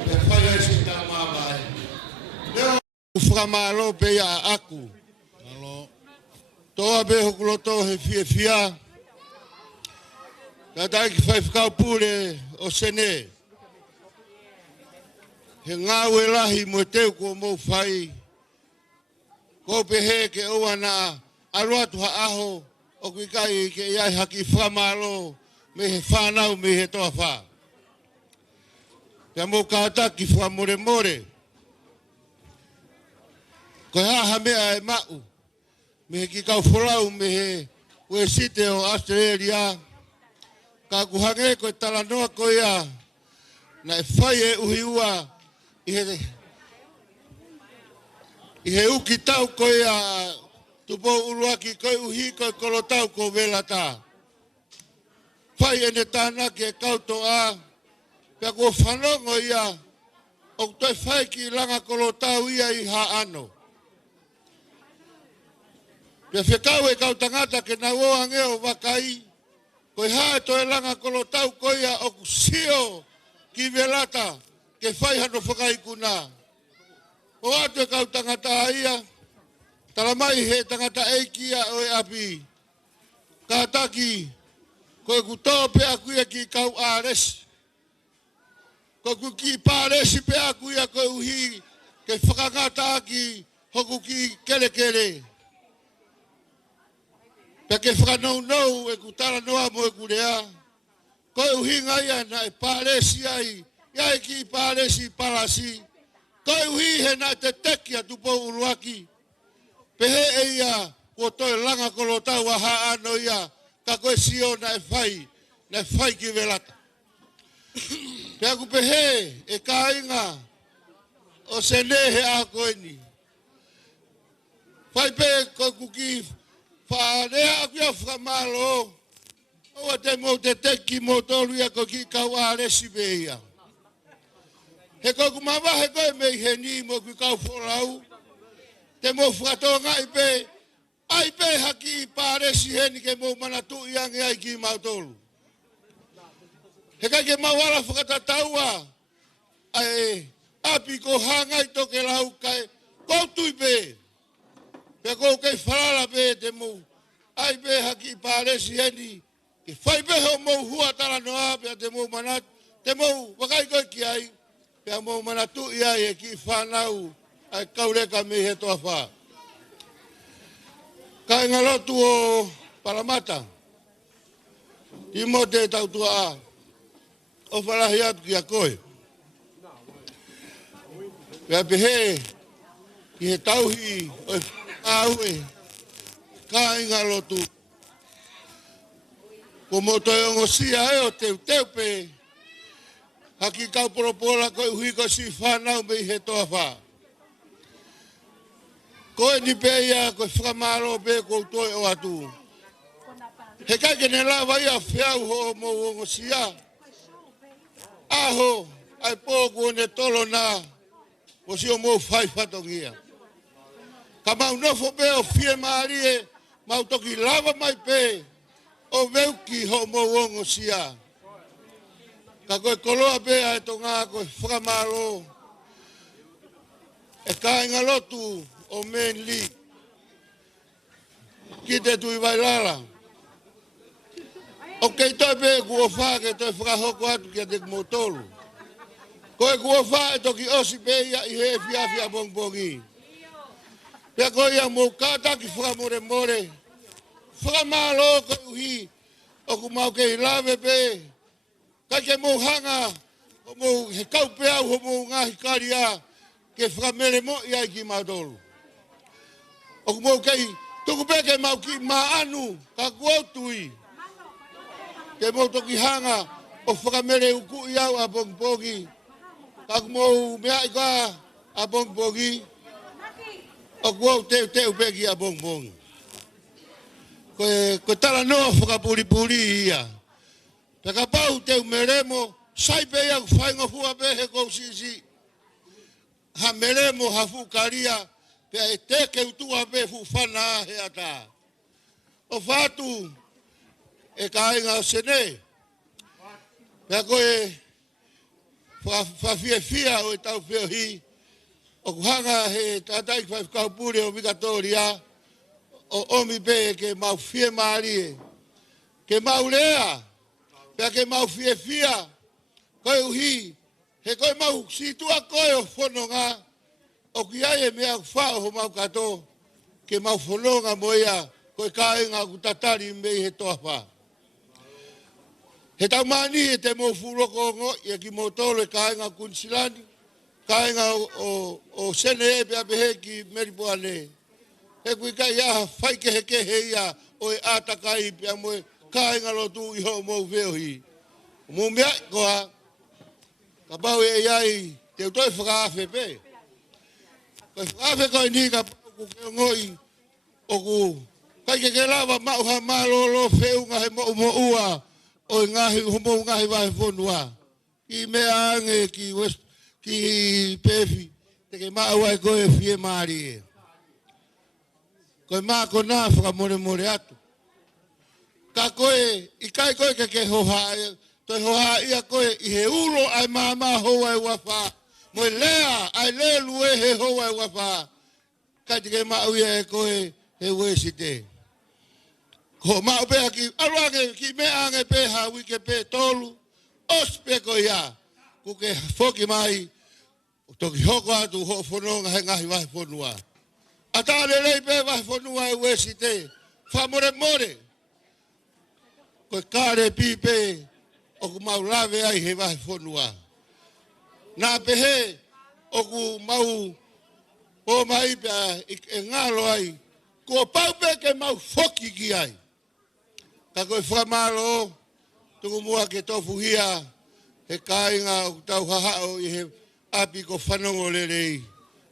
biar kita mabai. Dia uframalo biar aku, kalau toa behuklo toa hefia, kadang kita kau pule osene. He ngāwe lahi mo teu ko mou whai. Ko pehe ke oana aruatu haaho o kui kai ke iai haki whamalo me he whanau me he toa wha. Pea mou kātaki whamore more. Ko haha mea e mau me he ki kau wholau me he ue site o Australia. Ka kuhange ko talanoa ko ia na e whai e uhiua I he uki tau koe a tupo uluaki koe uhi koe kolotau ko vela tā. Whai ene tāna ke kautoa, pia ko whanongo ia, o toi whai ki langa kolotau ia i ha ano. Pia whekau e kau tangata ke na oa ngeo wakai, koe hae toi langa kolotau ko ia o kusio ki velata ke whai hano whakai kuna. O atu e kau tangata ia, talamai he tangata eikia o e api. Kātaki, koe kutoa pe akuia ki kau āresi. Koe kuki pāresi pe akuia koe uhi ke whakangata aki hoku ki kere kere. Pea ke whakanau e kutara noa mo e kurea. Koe uhi ngai ana e pāresi ai, iai ki pāresi palasi. Koe uhi he na te tekia tupo uruaki. Pehe e ia, ko toi langa kolotau a ha ano ia, ka koe sio na e whai ki velata. Pea ku pehe e ka inga, o se nehe a koe ni. Whai pe koe kuki, whaarea aku ia whamalo, oa te mo te teki mo tolu ia koe ki kau a resi be ia. He koe kumawa he koe mei he ni mo ki kau wholau, te mo whakatoa ai pe haki i pāresi heni ke mo manatu iange ai ki mautolu. He kai ke mawala whakatataua, ai api ko hangai toke lau kai, koutui pe. Pe kou kei whalala pe te mo, ai pe haki i pāresi heni, ke whai pe ho mo hua tala noa pe te mo manatu, te mo wakai koe ki ai, pe mo manatu iai e ki whanau, ai kaureka me he toa wha. Ka inga lotu o Paramata, i mo te tautua a, o whalahi atu ki a koe. Pea pehe, ki he tauhi o e whaaue, ka inga lotu. Ko mo toi ongo sia e o teu pe, haki kau poropola koe uhi ko si whanau me he toa wha. Koe ni pe ia, koe whakamaro pe kou toi o atu. He kai ke ne lawa ia whiau ho mo ongo sia. Aho, ai pōku ne tolo nā, o si o mo whai whatongia. Ka mau nofo pe o fie maarie, mau toki lawa mai pe, o veuki ho mo ongo sia. Ka koe koloa pe ai to ngā koe whakamaro, e ka inga lotu, o men li ki te tui vai lala o kei toi pe kua wha ke toi whakahoko atu ki a te kumotolu koe kua wha e toki osi pe ia i he whiawhia bongbongi pea koe ia mou kātaki whakamore more whakamalo koe uhi o kumau kei lawe pe kai ke mou hanga o mou he kaupe au o mou ngahi karia ke whakamere mo ia i ki mautolu o kumau kei, tuku peke mau ki maanu, ka kuautui. Ke mau toki hanga, o whakamere uku iau a bongbogi. Ka kumau mea ika a bongbogi. O kuau teu peki a bongbongi. Koe tala noa whakapuri ia. Peka pau teu meremo, sai pe iau whainga fua pehe kou sisi. Ha meremo ha fukaria, pea e teke utua pe fufana he ata. O whātu e ka inga o sene. Pea koe whawhiawhia o e tau whiohi. O kuhanga he tātai whaikaupure o Mikatoria. O omi pe ke mau whie maari e. Ke mau lea. Pea ke mau whiawhia. Koe uhi. He koe mau situa koe o whanonga. O ki ai e mea whao ho mau kato, ke mau whanonga mo ia, koe kāinga ku tatari mei he toa wha. He tau mani e te mo furoko ngo, ia ki mo tolo e kāinga kunsilani, kāinga o sene e pia pehe ki meripoane. He kui kai ia whaike he kehe ia, o e atakai pia mo e kāinga lotu i ho mo veohi. Mo mea koa, ka pau e iai, te utoi whakaafe pe. Koe whaafe koe ni ka pau kukeo ngoi, oku kai ke lava ma ha malolo feu nga he mo ua o ngahi homo ngahi vai fonua ki me ange ki west ki pefi te ke ma wa ko e fie mari ko ma ko na fa more atu ka koe i kai koe ke ho ha to ho ha ia koe i he ulo ai mama ho ai wa fa mo lea ai le lue he ho ai wa fa ka te ke ma ia koe he wesite ko ma pe aki alwage ki me ange pe ha wi ke pe tolu os pe ko ya ku ke foki mai to ki hoko atu ho fononga he ngahi wa fonua ata le pe wa fonua e wesite fa more ko kare pipe o ku mau lave ai he wa fonua na pe he o ku mau o mai pe e ngalo ai ko pau pe ke mau foki ki ai ka koe whamalo, tuku mua ke tofu hia, he kāinga o tau hahao i he api ko whanongo lerei.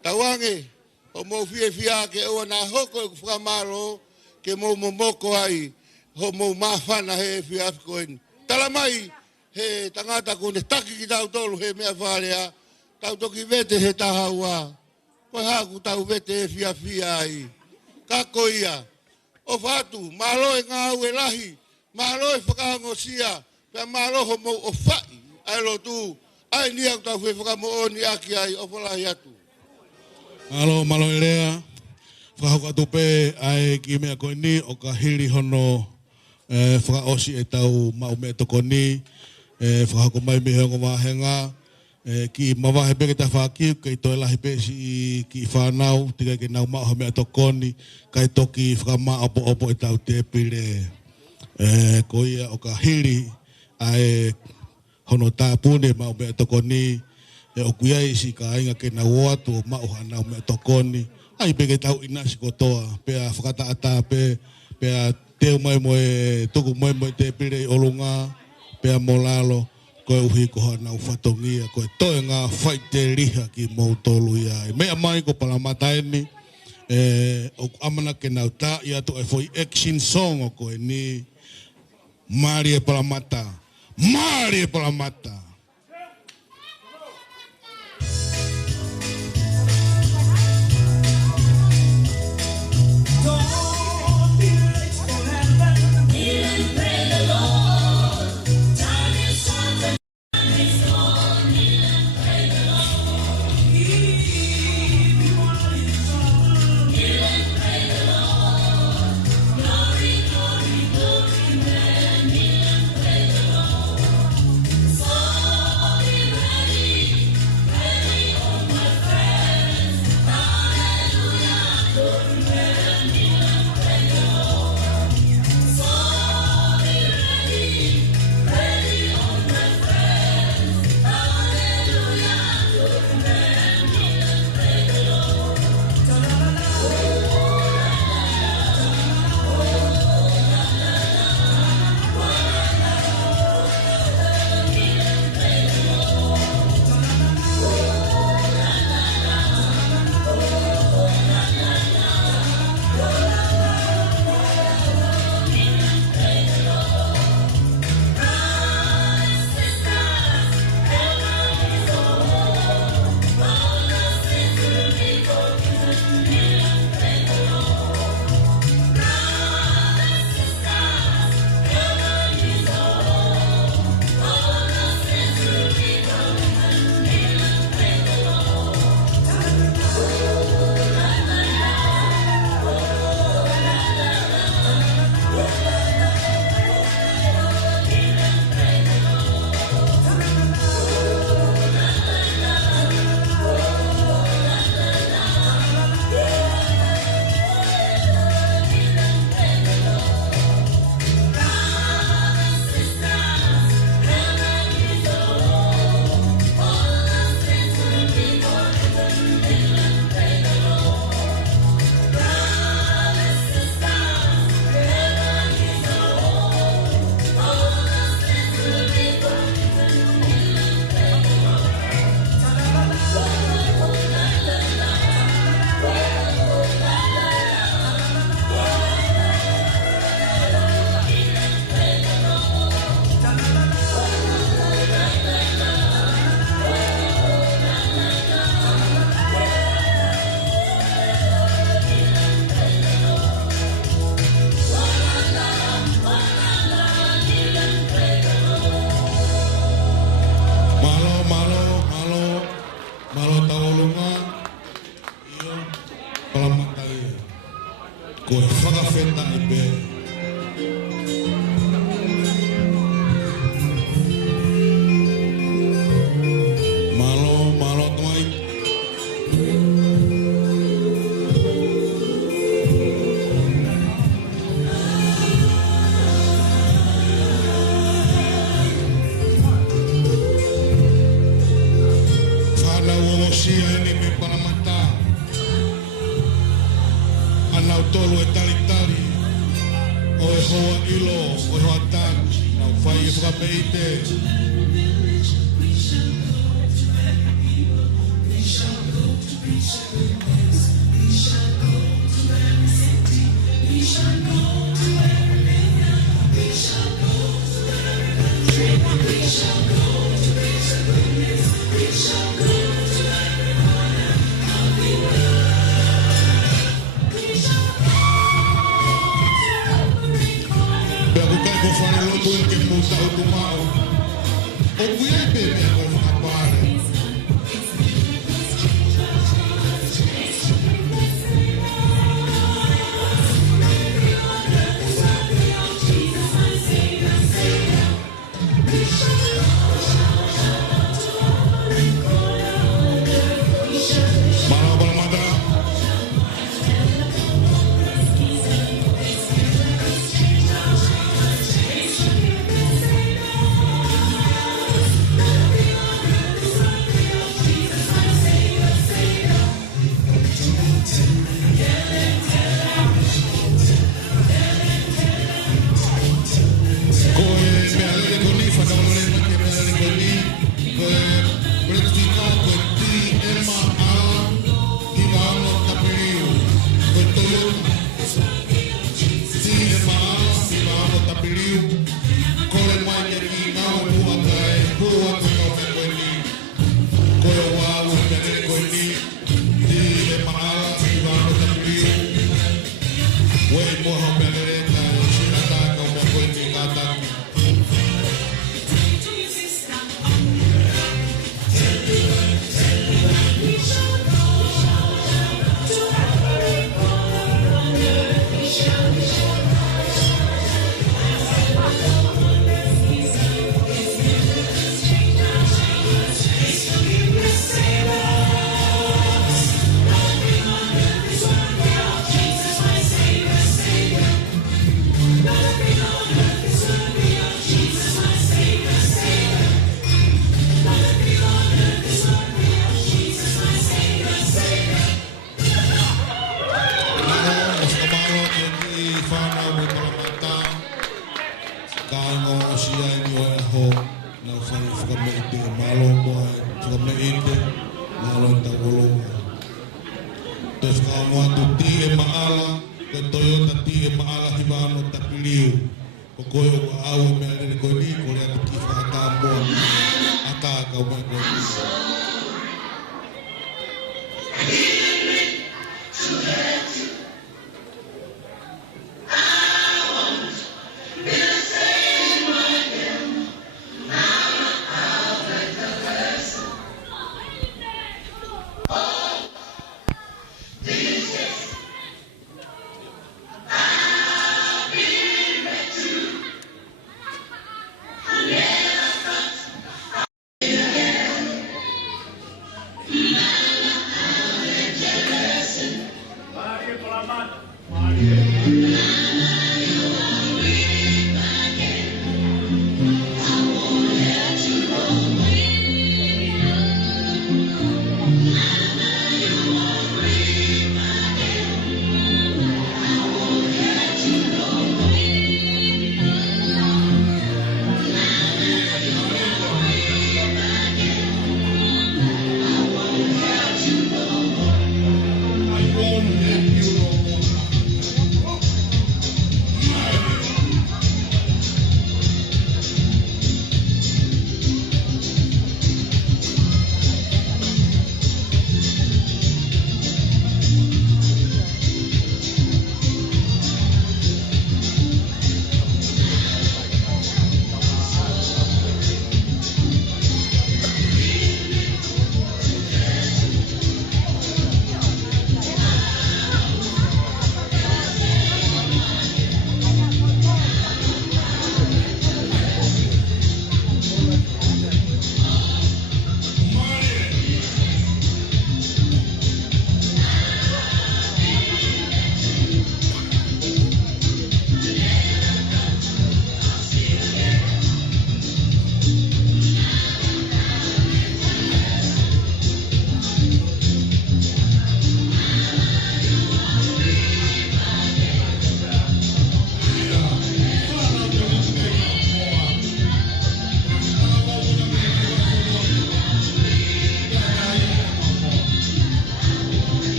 Tawange, o mou fia ke oa nā hoko e ku whamalo, ke mou momoko ai, ho mou mawhana he fia api koeni. Tala mai, he tangata kone taki ki tau tolu he mea wharea, tau toki vete he tahaua, koe haku tau vete he fia ai. Kako ia. O fatu, malo e ngā ue lahi, malo e whakahangosia, pia malo ho mo o whai, ai lo tu, ai ni au tau whe whakamo o ni aki ai, o whalahi atu. Malo e rea, whakahokatu pe ai ki mea koe ni, o ka hiri hono whakaosi e tau mau mea toko ni, whakahoko mai mi heongo wahenga, ki mawahe peke ta whakiu, kei toi lahi pesi ki whanau, tika ke nau mao mea tokoni, kai toki whakama opo e tau te pire. Ko ia o ka hiri, ai hono tāpune mao mea tokoni, o kuia isi ka inga ke nau atu, mao hanau mea tokoni, ai peke tau inasi kotoa, pea whakata ata pea teu mai moe, tuku mai moe te pire olunga, pea molalo, koe uhi ko hana ufatongia, koe toe ngā whai te riha ki mou tolu iai. Mea mai ko palamataini, o amana ke nau tā i atu e foi action song o koe ni Mari e palamata. Mari e palamata. Song whakawheta I pe. Malo tomai. Whana uomosia eni me Panamata. Anau tolu e talitari. O e hoa ilo, o e hoa tani. Nau whai e whakapeite.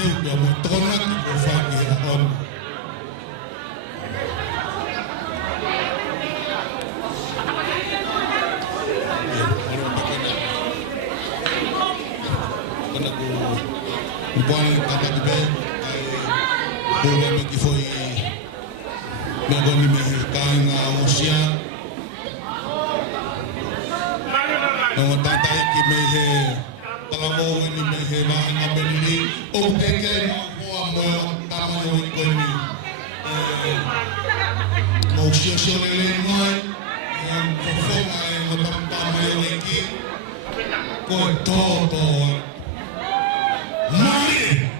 teu pia mo tona ki ko whaki a on. Kana ko buwan kakati be ay buwa me ki foi me goni me kainga osia. Nō tātai ki me he talamo ni me he maanga benini o te kei mo hoa moe tamai o ikoni mo sia sia le ngai whawhonga e mo tamai o iki ko e tō Mari!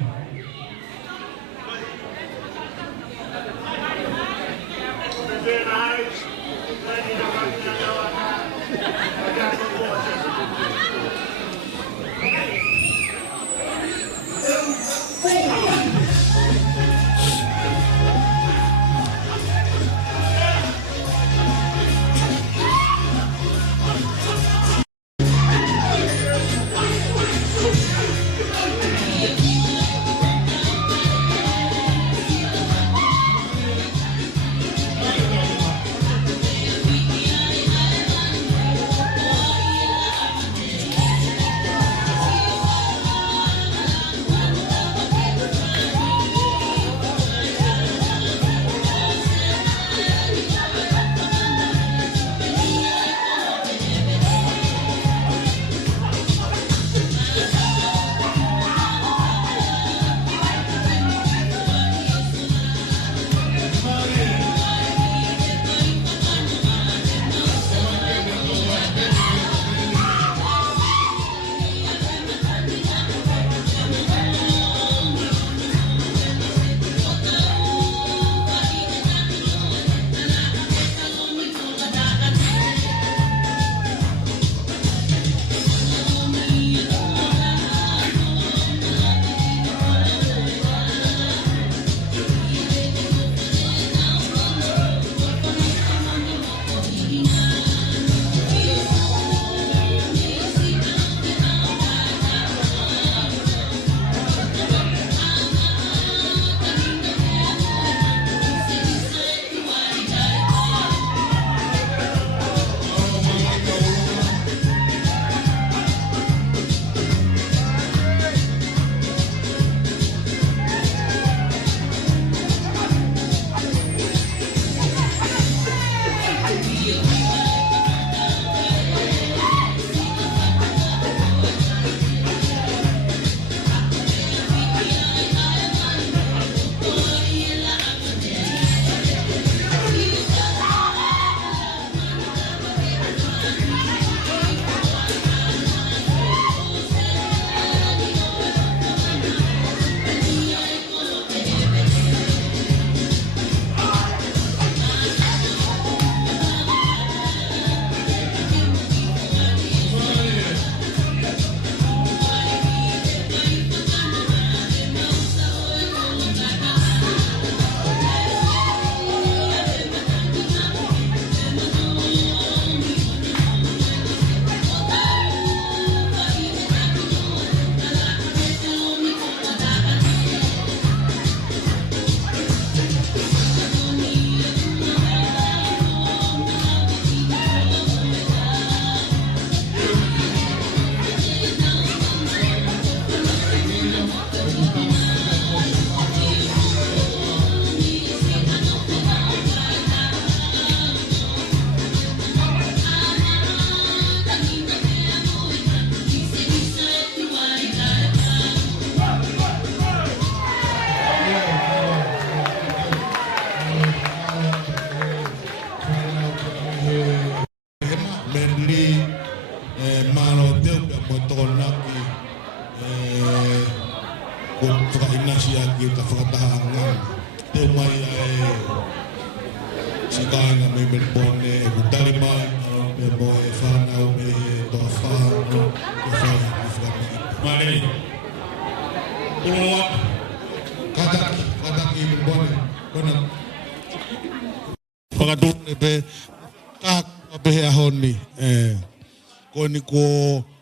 Koni ko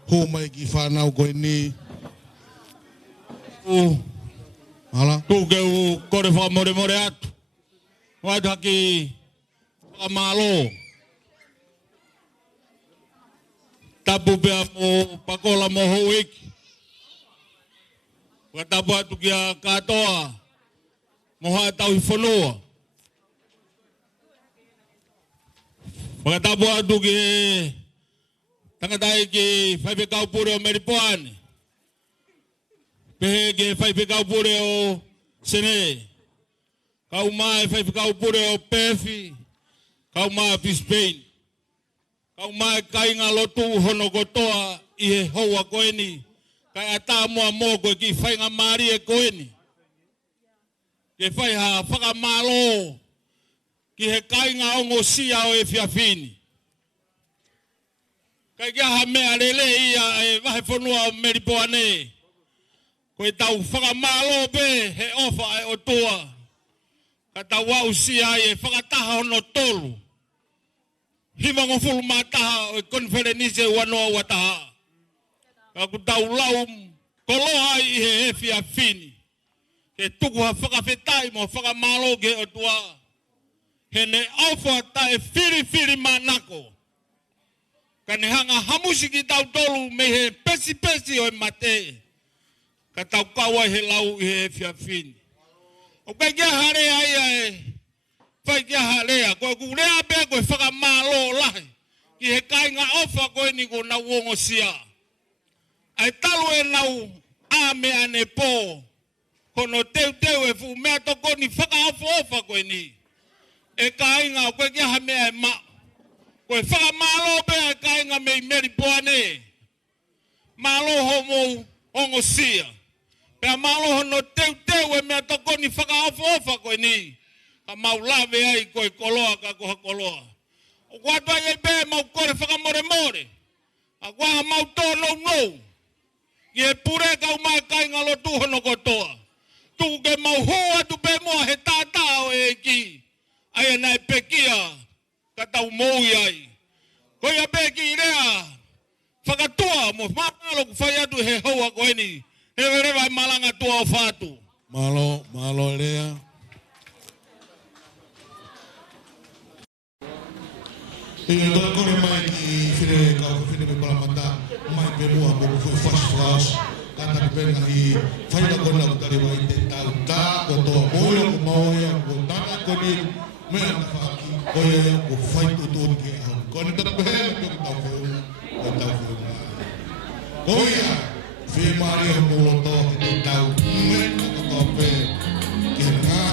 homa ki whanau koe ni Ala. Tu ke u kore wha more more atu. Wai taki whakamalo. Tapu pia mo pakola mo hoiki. Watapu atu kia katoa. Moha tau i whanua. Watapu atu ki tangatai ki whaipekau pure o Meripoane. Pehe ke whaipekau pure o Sene. Kau mai whaipekau pure o Pefi. Kau mai Pispain. Kau mai kainga lotu hono kotoa i he hoa koeni. Kai ata mua mō koe ki whainga maari e koeni. Ke whai ha whakamalo ki he kainga ongo sia o e whiawhini. Kai kia ha mea lele ia e wahe whanua o Meripoane. Koe tau whakamalo pe he ofa e o toa. Ka tau wau sia e whakataha hono tolu. Himango fulu mataha o konferenise wanoa wataha. Aku tau lau koloha i he hefia fini. Ke tuku ha whakawhetai mo whakamalo ke o tua. He ne awha tae whiri manako. Ka ne hanga hamusi ki tau tolu me he pesi o e mate. Ka tau kawa he lau i he hefia fini. O kai kia hare ai e. Whai kia harea, koe ku rea pia koe whakamalo lahi. Ki he kainga ofa koe ni ko nau ongo sia. Ai talu e nau ame ane po. Kono teu e fu mea toko ni whaka ofa koe ni. E kainga koe kia ha mea e ma. Koe whakamalo pia e kainga me i Meripoane. Malo homo ongo sia. Pea malo hono teu e mea toko ni whaka ofa koe ni. Ka maulawe ai koe koloa ka koha koloa. O kuatua iei pe mau kore whakamore. A kuaha mau tō nou. Ki he pure kau mai kainga lo tu hono kotoa. Tu ke mau hoa tu pe mua he tātao e ki. Ai nai pekia ka tau moui ai. Koe a peki rea whakatua mo whamalo ku whai atu he hoa koe ni. Hewe vai malanga tua o whātu. Malo rea. Inga toa kore mai ki whire kau whire me paramata mai pe mua mo ko fast class kata ni penga i whaina kona utari wai te tau tā ko toa moia ko maoia ko tana koni mea na whaki koia ko whaitu tōni ke au kone tana pehena pe ko tau whiu ko tau whiu koia whie maari o mōlo toa ki te tau mea ko toa pe ke ngā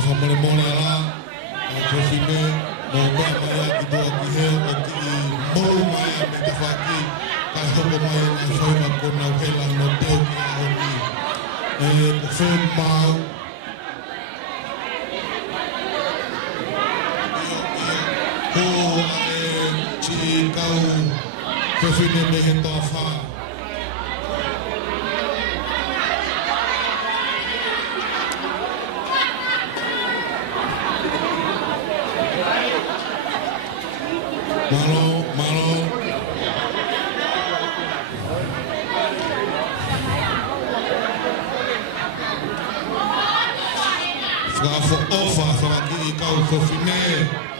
famole mole ala ko fine mo ba mai ki do ki he o ki mo mai me ta fa ki ka ho ko mai na so ma ko na he la no te o ki o ki ko fe mau ko chi kau ko fine me he to fa Malo. Frafo ofa sama ki kau sofine.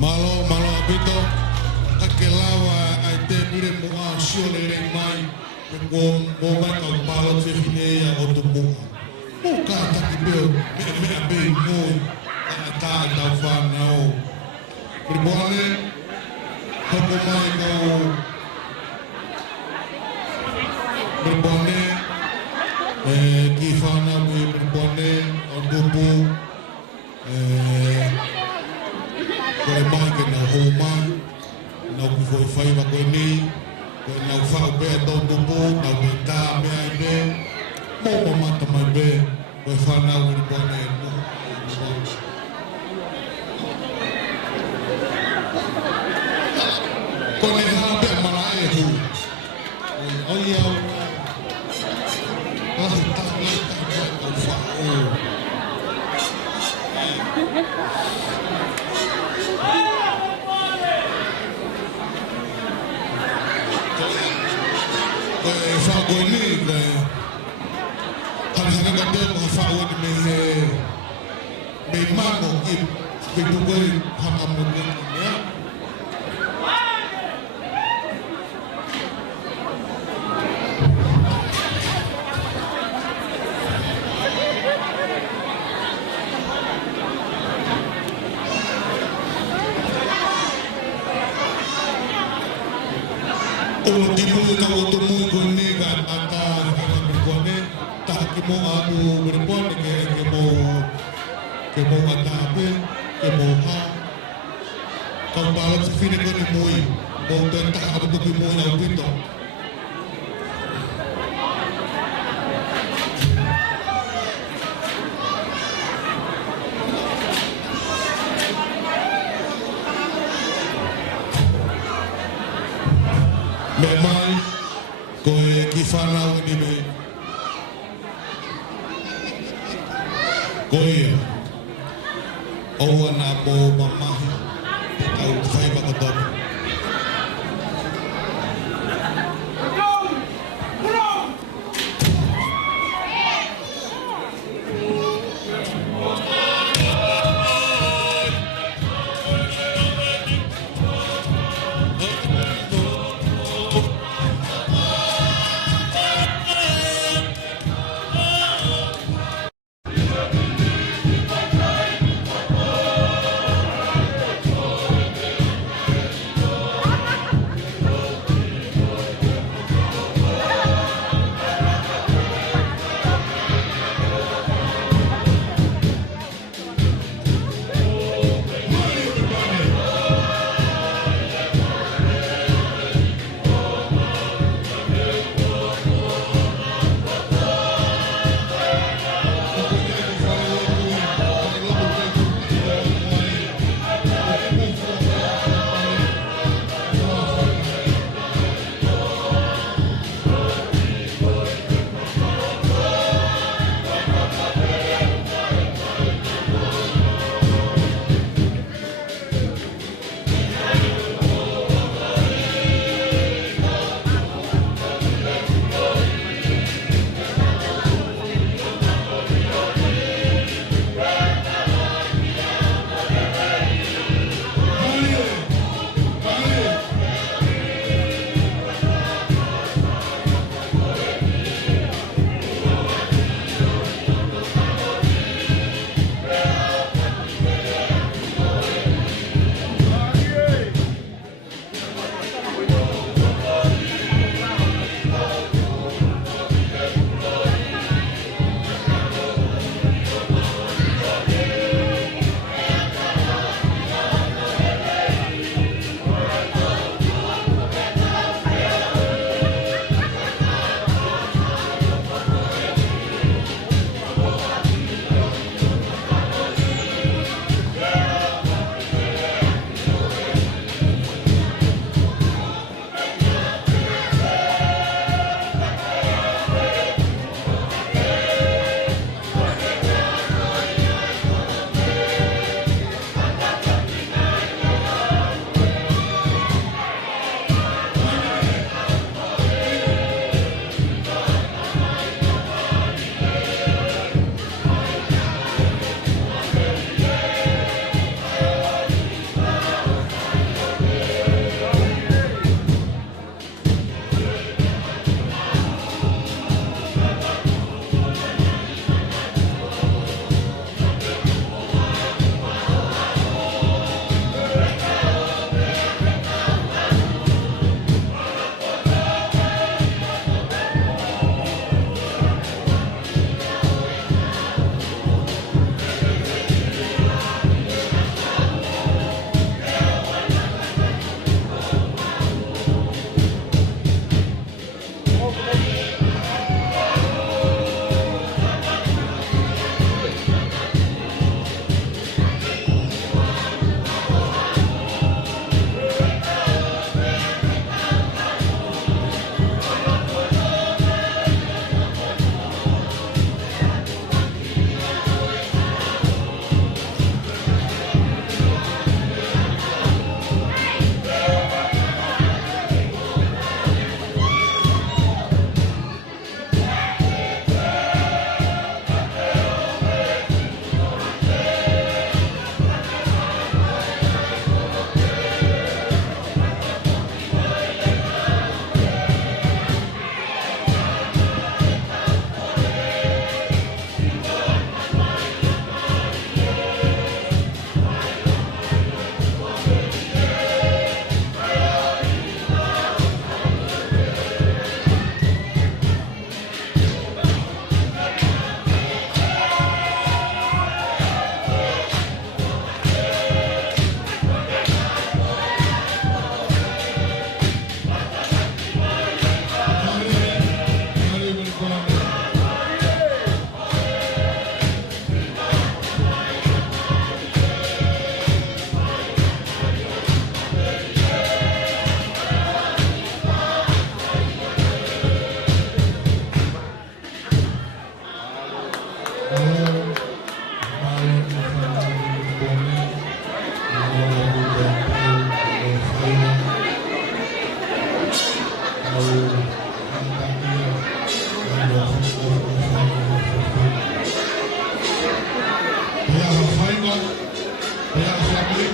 Malo apito akelawa ai te pire mo a sio le mai ko mo mai ka palo te fine ya o tu mo ka ta ki be me a be mo ta ta fa na o pribole ko mai ko pribole ki fa na mo pribole o dubu Kau mai ke na homa na ku foi fai ba ko ni ko na fa be do do bo na be ta me ai be mo ma ta mai be ko fa na u bo ne mo ko ne ha be ma na e hu o ya o ta o fa o Fagoni ke hari-hari kata fagoni me mano ki pegoi hamamun ya Ultimo na utumu kuni kan ata kone tak mo aku berpon ke mo atape ke mo ha kau balas fini kone moi mo tenta apa tu mo na upito memang koe kifanau ni me koe awan apa mamahi tau fai bakadab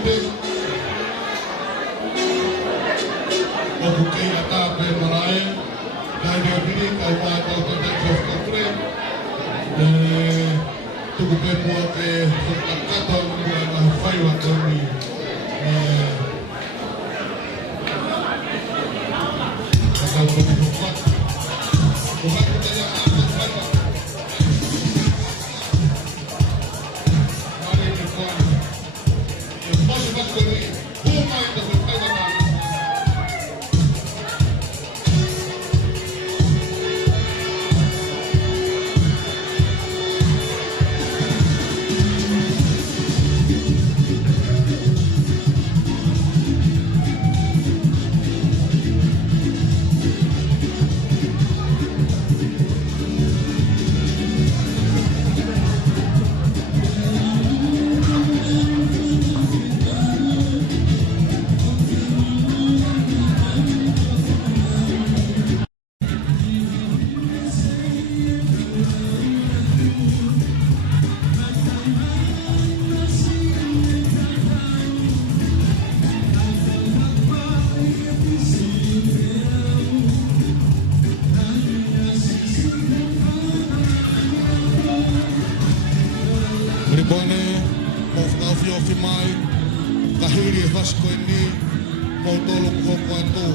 Palote. O bukai ata pe marae. Kai dia bini kai wa tau te Texas Capre. Tuku pe mua ke whakakato mua na whaiwa kauni. Kakau kopi no whak. O hako te ia ata whaiwa. Mare me koa. E masu wako ni. Hūmai ta me whaiwa nā. Ribone, of Alfio Fimai, Kahiri Vasco ni, Motolo Kokwatu.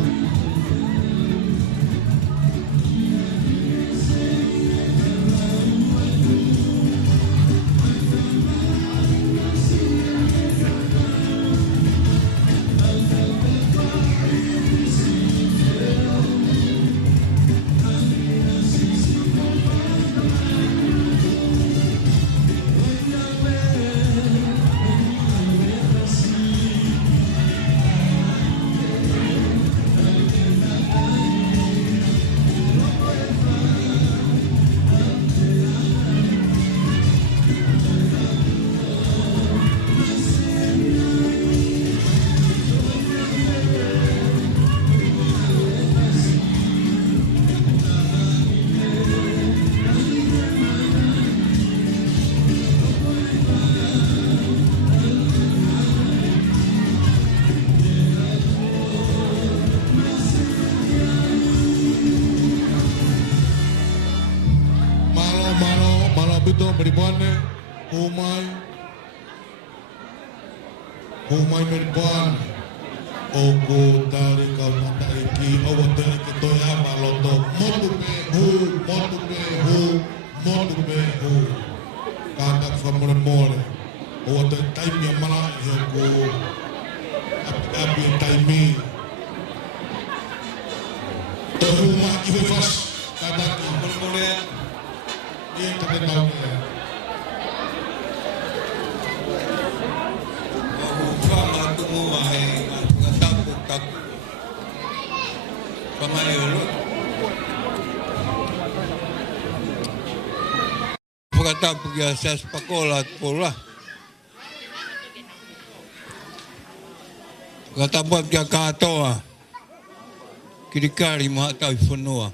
Meribane, Humai Meribane, Ogo dari kau mata iki, awa dari kita ya baloto, motu be hu, kata famole mole, awa dari time yang mana yang go, api time, terumah ibu fas, kata famole mole, dia tak tahu ya. Pagkatapos ya sa pakola at pula. Pagkatapos ya katoa. Kirikari mga tao ifunua.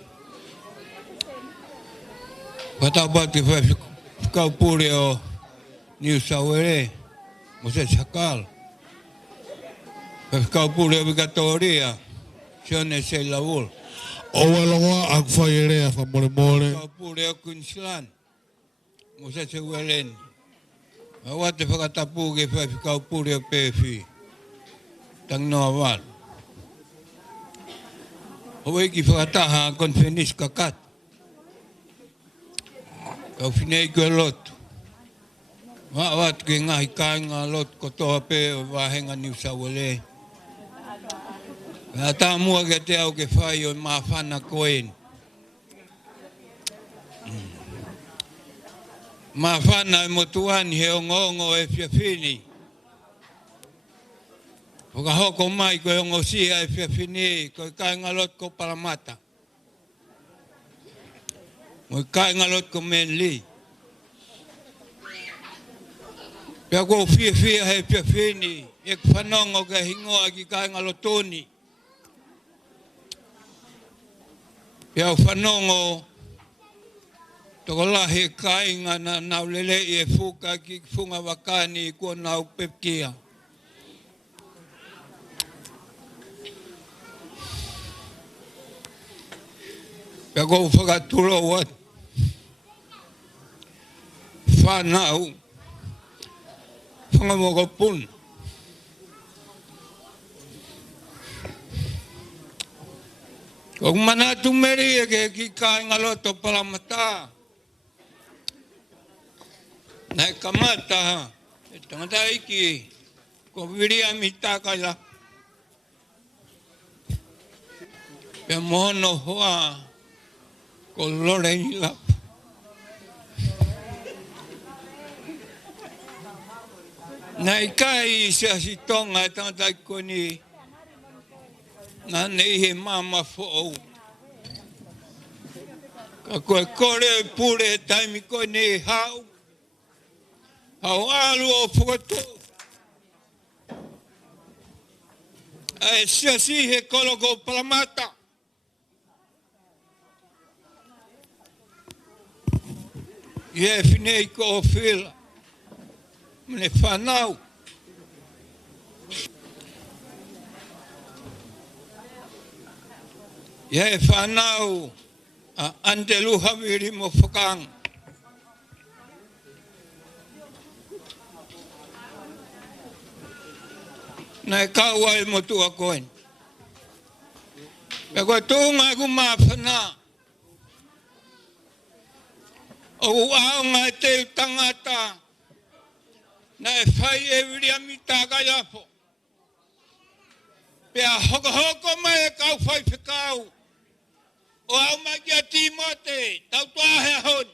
Pagkatapos ya kaupuri o New Sawere. Moses Sakal. Kaupuri o Vigatoria. Sione se laul. Owalonga agfayere fa mole. Kaupuri o Queensland. Moses Wellen. Awat pagkatapu ke fa kaupuri o Pefi. Tang Nawal. Away ki fakataha konfinis kakat. Kau finay ko lot. Awat ke nga hikain nga lot ko to ape wahe nga New Sawale. Tamu agate au ke fayo mafana koin. Mafana motuan heongongo e fiafini. Pagahoko mai ko yung osia e fiafini ko kain nga lot ko paramata. Mo kain nga lot ko menli. Pia ko fia he fiafini ek fanongo ga hingo agi kain nga lotoni. Pia fanongo Tokolahi kainga na naulele e fuka ki funga wakani ko na upepkia. Pego whakaturo wat. Whanau. Whangamokopun. Kung manatu meri ke kika ngaloto palamata. Nai kamata. Tangata iki. Ko viri amita kala. Pe mono hoa. Ko lore ila. Nai kai sia sitonga tangata koni. Nā nei he mama fōu. Ka koe kore pure taimi koe nei hau. Hau alu o whakato. E siasi he koloko palamata. Ie whinei ko o whila. Mene whanau. Ia whanau a Andelu Haviri mo whakang. Nai kaua e mo tua koen. Me koe tūnga ku mā whana. O aonga te tangata. Nai whai e wiri amita kai apo. Pea hoko mai e kau whai whikau. O au mai kia Timote, tau toa hea hon.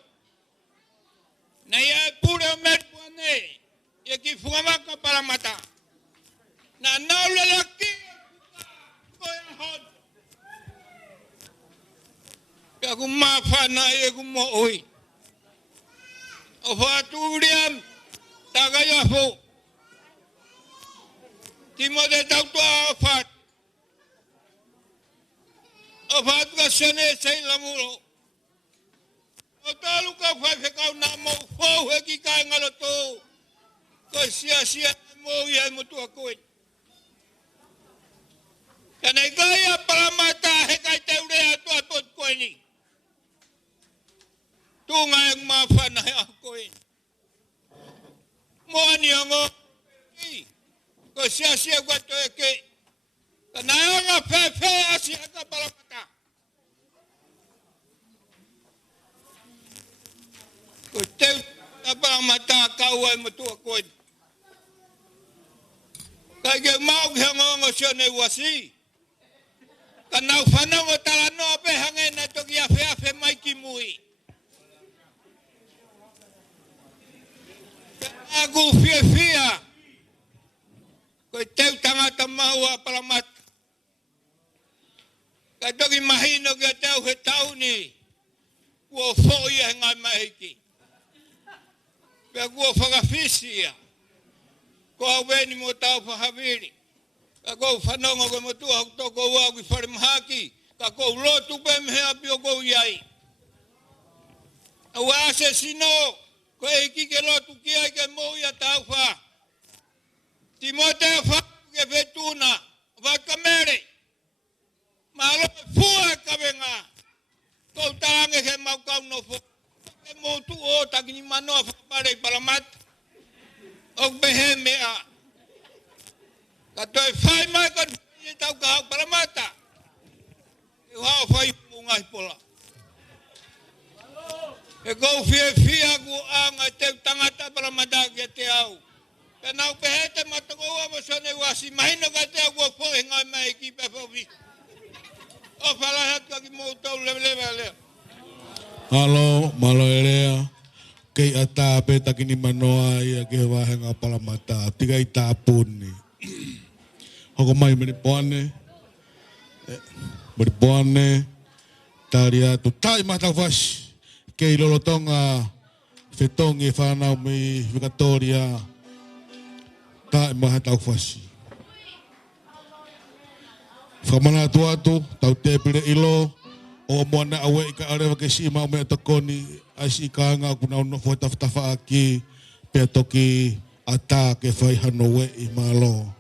Nei e pure o merpua nei, e ki whuamaka paramata. Nā naule laki, koe a hon. Pea ku mā whana e ku mo oi. O whatu uriam, takai afu. Timote tau toa o what. O whātuka sene sei lamuro. O tālu ka whaiwhekau nā mō whau he ki kai ngalo tō. Ko sia mō i hai motua koe. Ka nei kai a paramata he kai te urea toa tot koe ni. Tūnga e mā whana he a koe. Moani a ngō. Ko sia kua to e kei. Ka naanga whewhe asi haka paramata. Ko teu a paramata kaua e motua koe. Ka ke mau ki hangongo sione wasi. Ka nau whanongo tala noa pe hange na toki a whewhe mai ki mui. Ka agu whia. Ko teu tangata maua paramata. Ka toki mahino ki a tau he tauni. Kua whoi e ngai mahiki. Pea kua whakawhisia. Ko au weni mo tau whahaviri. Ka kou whanonga koe mo tua hok toko ua ki wharimahaki. Ka kou lotu pe mhea pio kou iai. Au ase sino. Ko e hiki ke lotu kia ke mou ia tau wha. Timote wha ke whetuna. Wakamere. Malo fua kawenga. Kou tarange he mau kau no fo. Ke motu o takini manoa whakapare palamat. Ok behe mea. Ka toi whai mai ka i tau ka hau palamata. E hao whai mungai pola. E kou whia ku anga teu tangata palamata ke te au. Ka nau behe te matoko ua mo sone wasi. Mahino ka te au kua poe ngai mai ki pepovi. O whalahat ka ki moutou lewe lea. Halo, malo erea. Kei a tāpe takini manoa ia ke wahenga palamata. Tiga i tāpuni. Hoko mai meri poane. Meri poane. Tari atu. Tai mata washi. Kei lolotonga. Fetongi whanau mi Victoria. Tai mata washi. Whamana atu tau te pire ilo. O moana awe ika arewa ke si mau mea tokoni. Aisi ika anga kuna uno fo taftafa aki. Pea toki ata ke whai hano we i malo.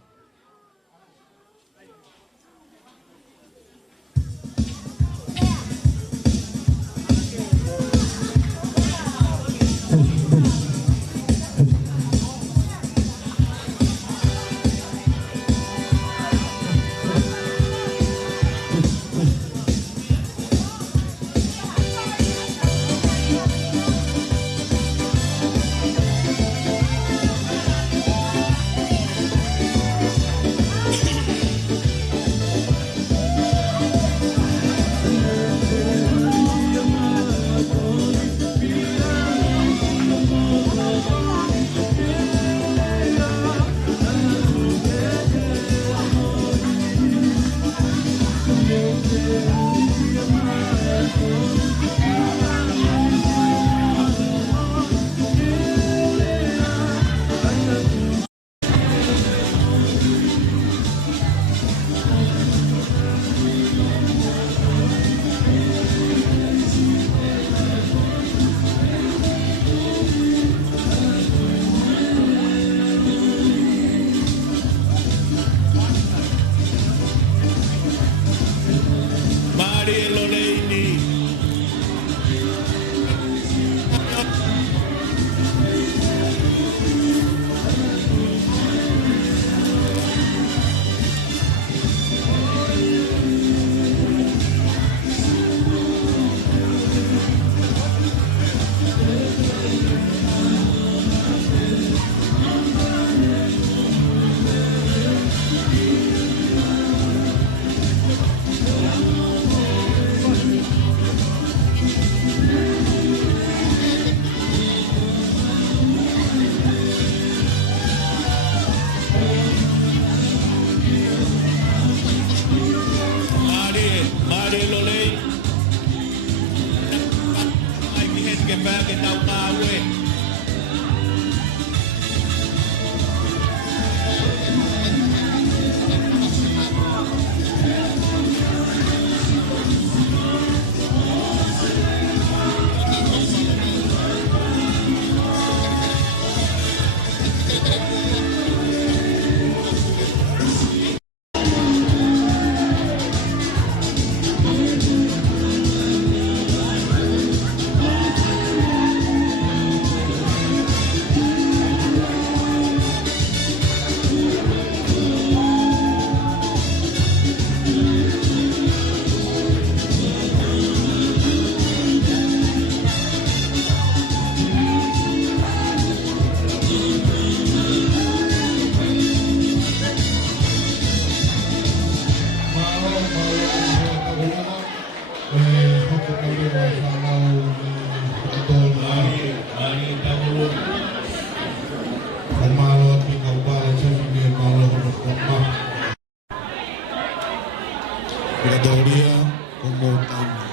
Gradoria como Taini.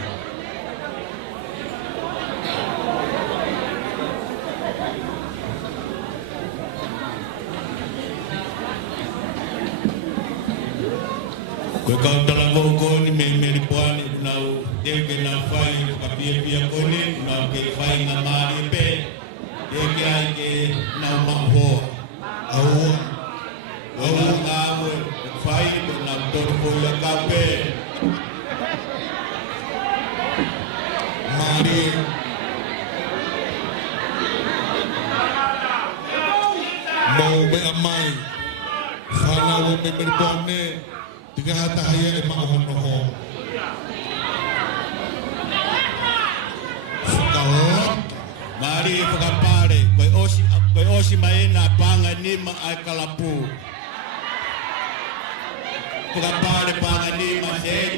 Kau dalam kau ni meri puan nau dia kena fai kapia pia kau ni nau ke fai ngamari pe dia kira ke nau maho au ngau fai nau torpo ya kape mari mau be amai fana wo be meri puan ni tiga hata haya emang hono mari pakapare koi osi maena panga ni ma akalapu pakapare panga ni ma sen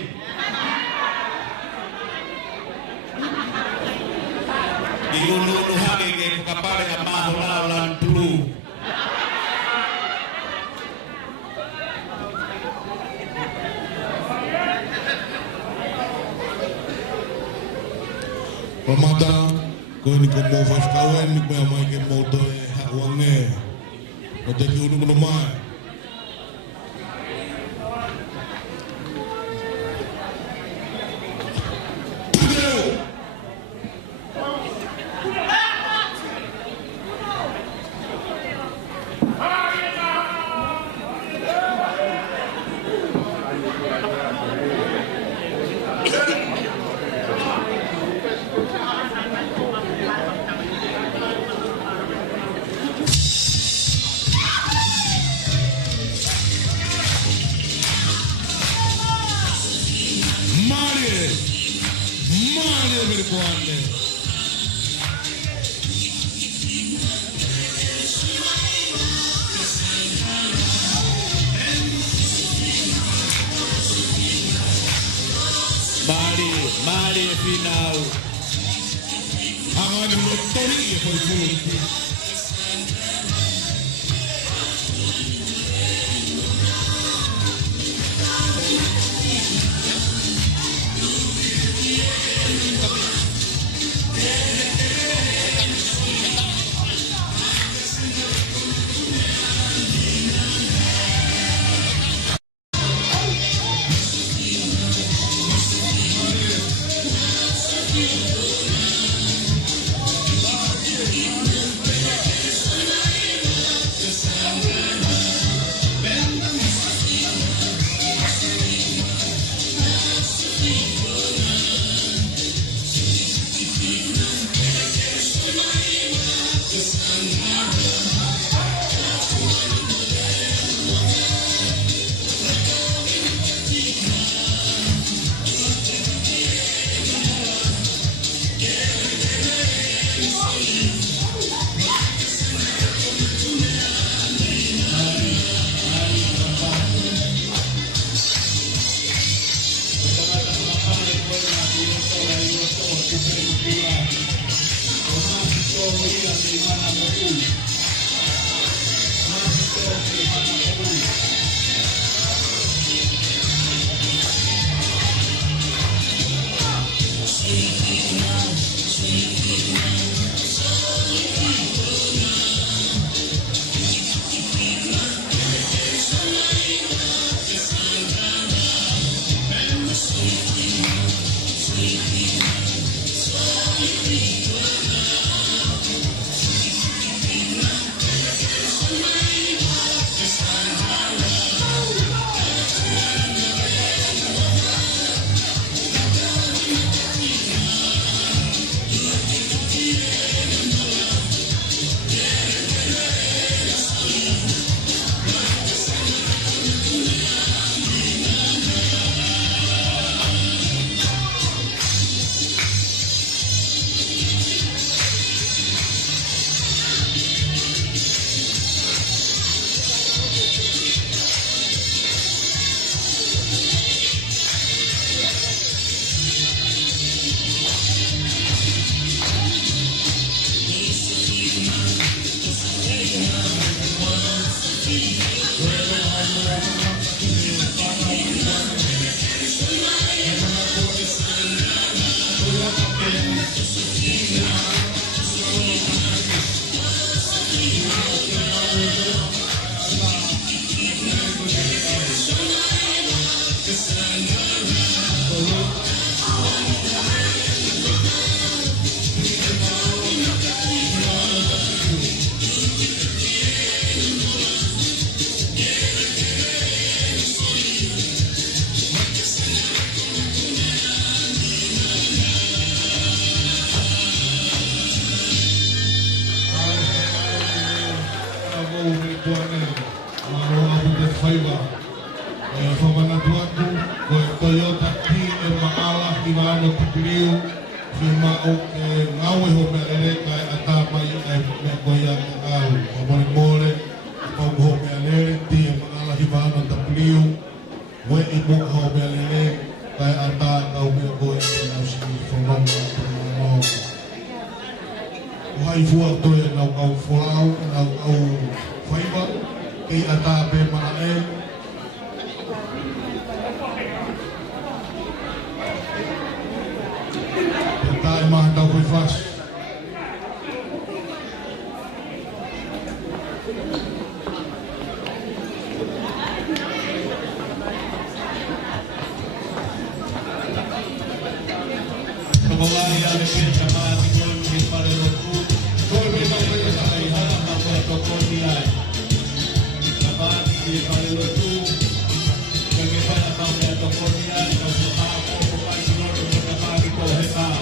digunu hage ke pakapare ama holan tulu Ramadan kau ni kau mau fas kawan ni kau mai ke mau tu hak wang ni kau jadi ulu menumai Mari final. Hangan motori ya perlu. te whaiwa. Whamanatuatu, ko e Toyota ki e maala ki wāno Pipiriu, ki mao e ngaue ho mea lere kai a tā mai e mea koe a te au. Whamore mōre, mau ho mea lere, ti e maala ki wāno Pipiriu, we i mua ho mea lere, kai a tā kau mea koe e nau si whanonga te mano. Hai fua toi e nau au wholau, nau au whaiwa, kei a tā pe mana e. Tai maha tau koe whas. Kamalai ale peta mati koe me pare roku. Koe me tau koe tai hana ma koe toko ni ai. Kamati me pare roku. Koe me pana tau me toko ni ai. Kau se maa koko mai sinoro me kamati ko he maa.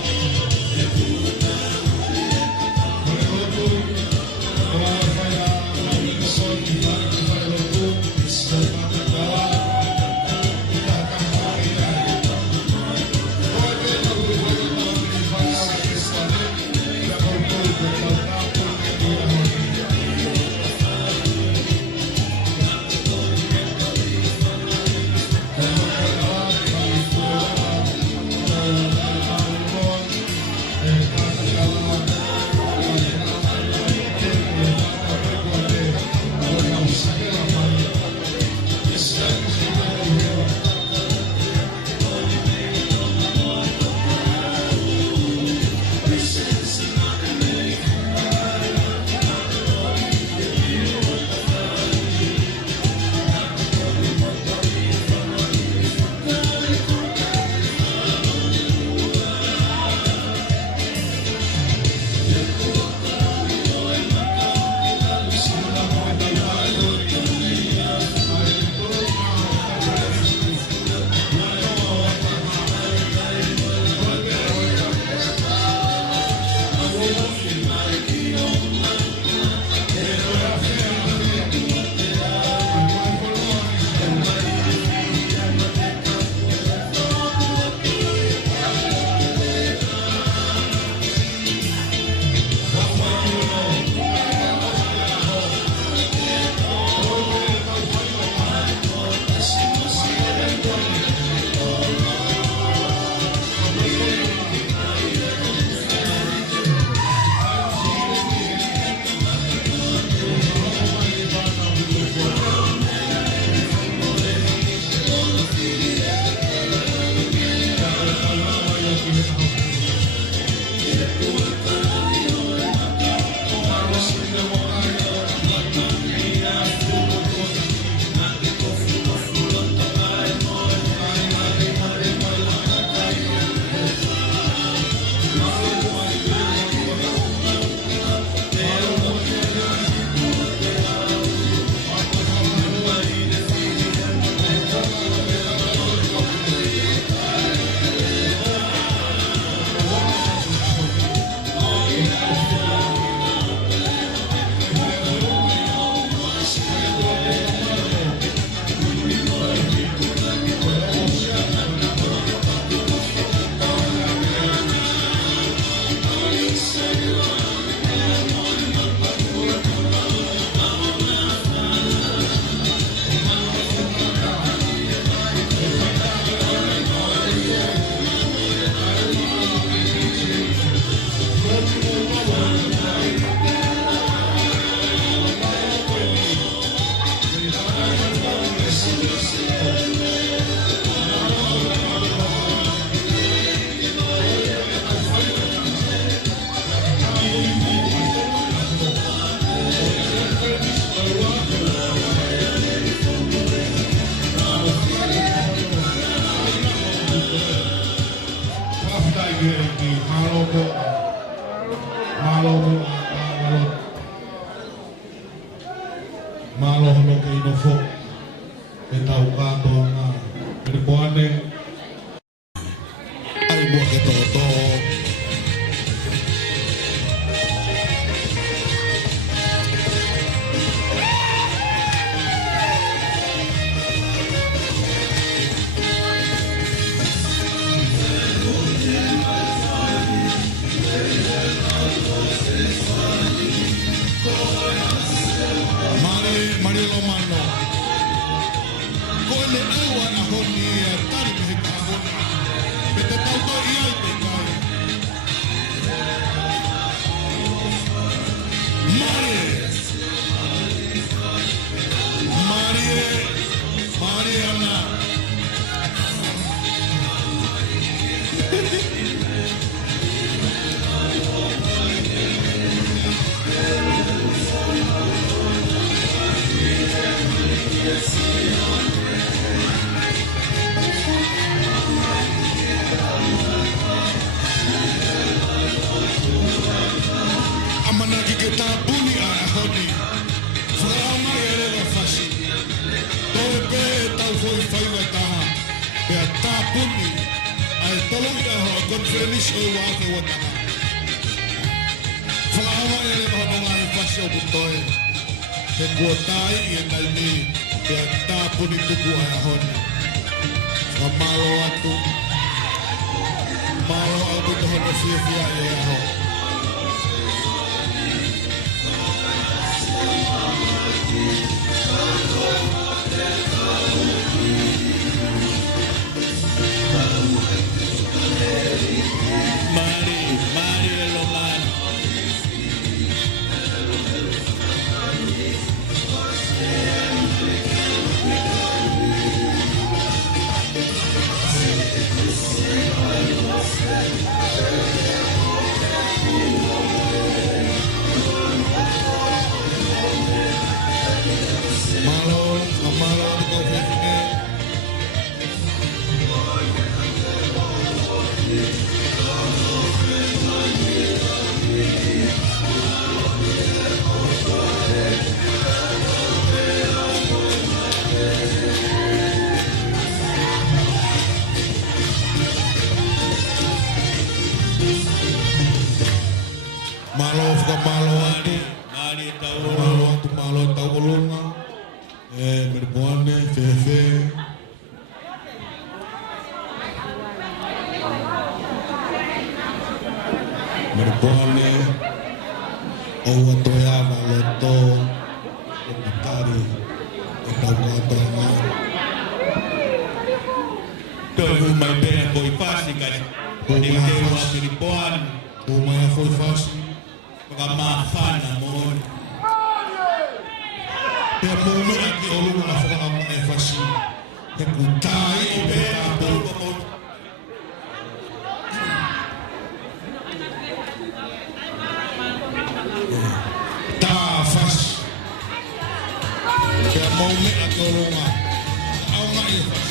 Malohono ke ino fo e tau katoa ngā Peripoane ai mua ke toto tau foi whainga taha. Pea tā puni, ai tolu ia ho a konferenisi o wake wa taha. Whakahawa e le maha monga i whasi o putoe. He kua tai i e nai ni, pea tā puni tuku ai a honi. Whamalo atu, malo au puto hono whiawhia e a ho. Mari lo man. Malo tau ulunga, Merbuane, Fefe. Merbuane, Owa Toyama, Loto, Opitari, Etaukatonga. Toi mai pena foi fácil, cara. Ele deu uma Merbuane. Umaya foi fácil. Pagkamahana mo. Pea mōme aki olunga na whakama e whasi. He kutai o pēra pōka mo. Tā whasi. Pea mōme aki olunga. Aunga e whasi.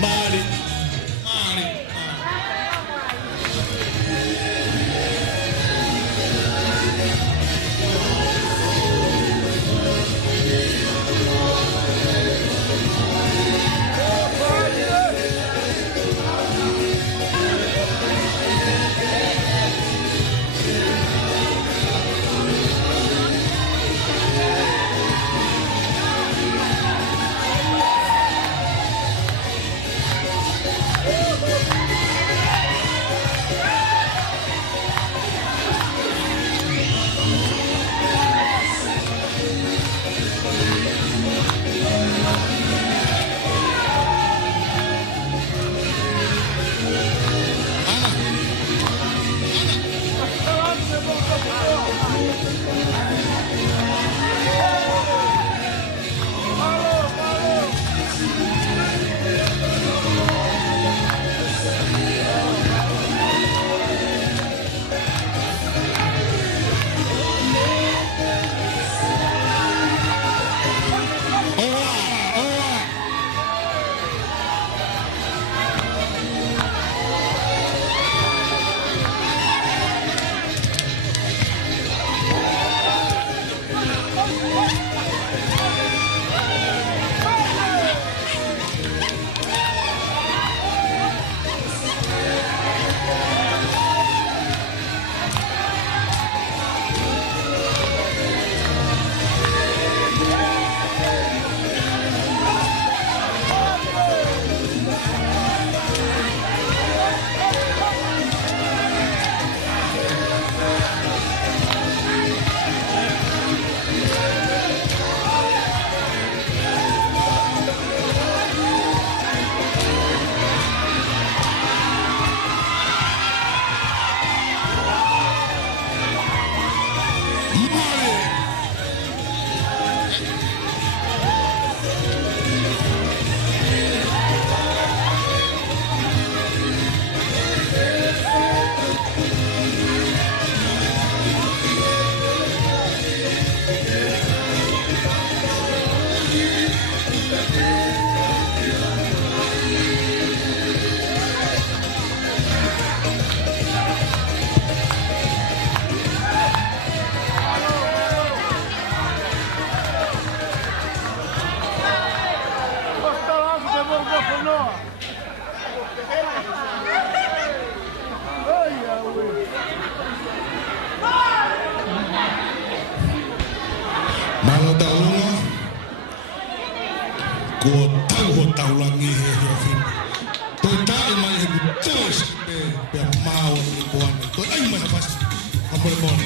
Mari. Ko tau langi he fin. Toi tai mai he tois pe mau ni buan. Toi ai mai pas. Apa bon.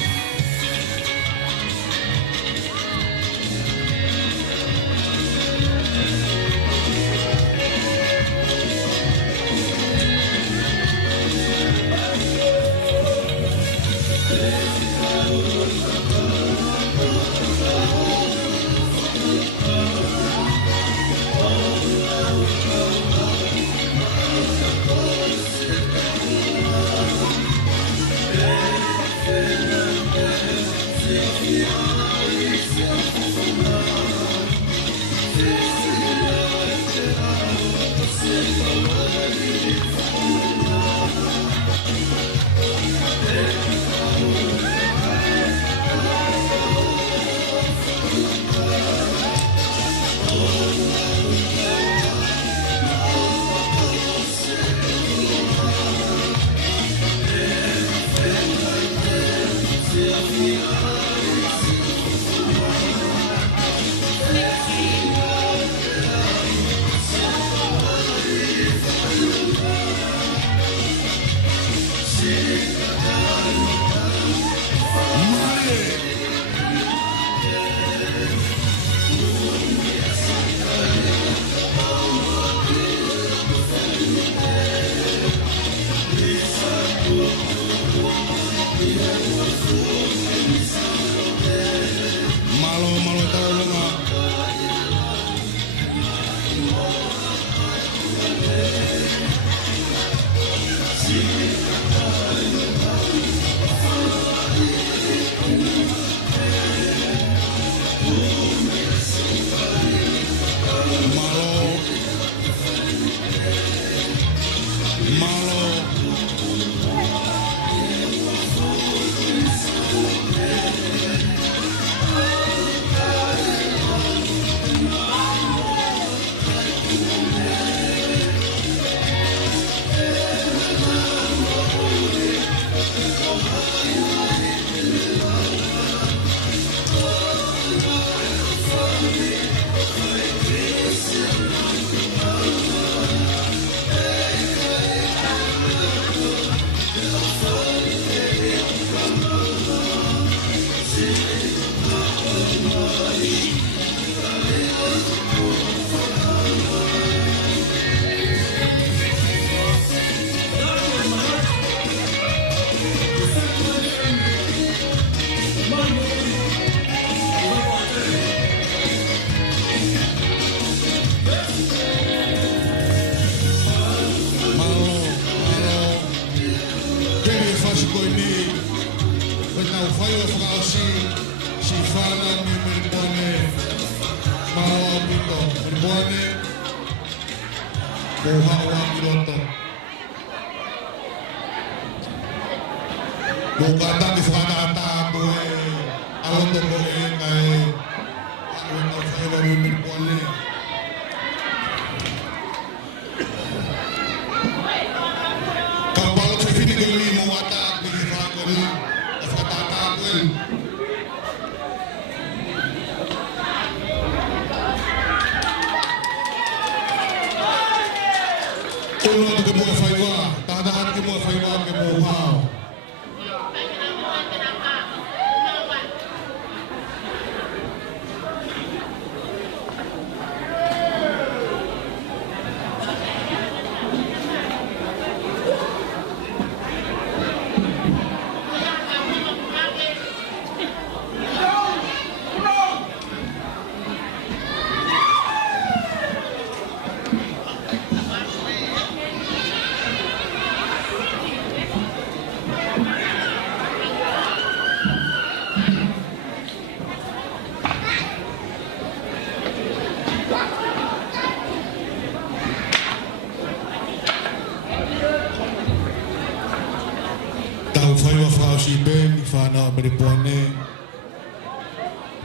Si ben fana beripone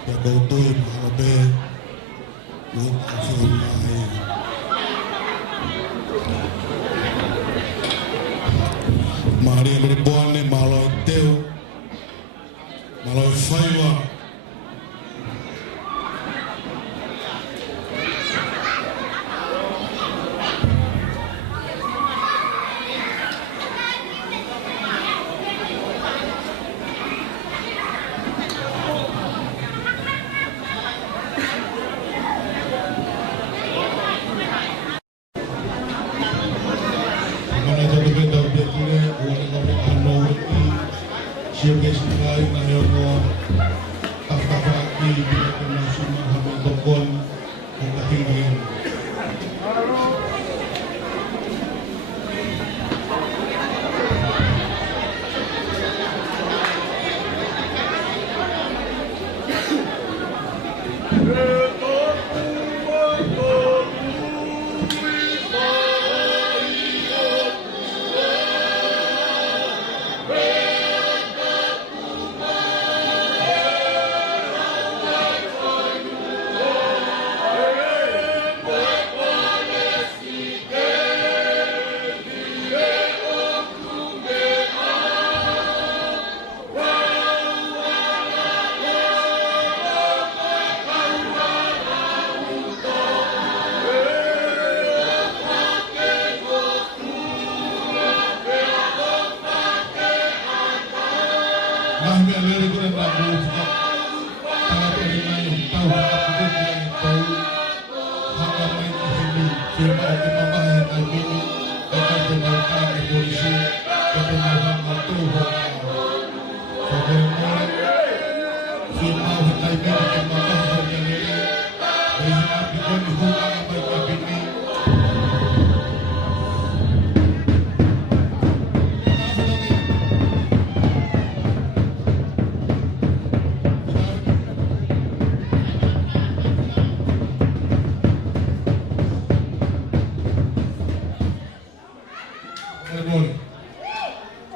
ya gotoi mabe lu afulai mari beripone malo teu malo faiwa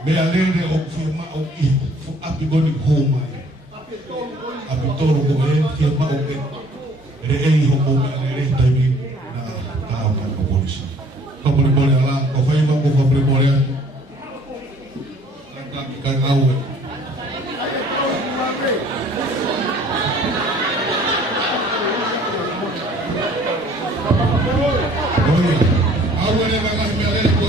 Me alere o firma o I fu apigoni homa. Apitoro ko firma o ke re ei ho ko re taimi na ka ka polisi. Ko bole ala ko fai ma ko bole. Ka ngawe. Oye, awale ba ka me alere ko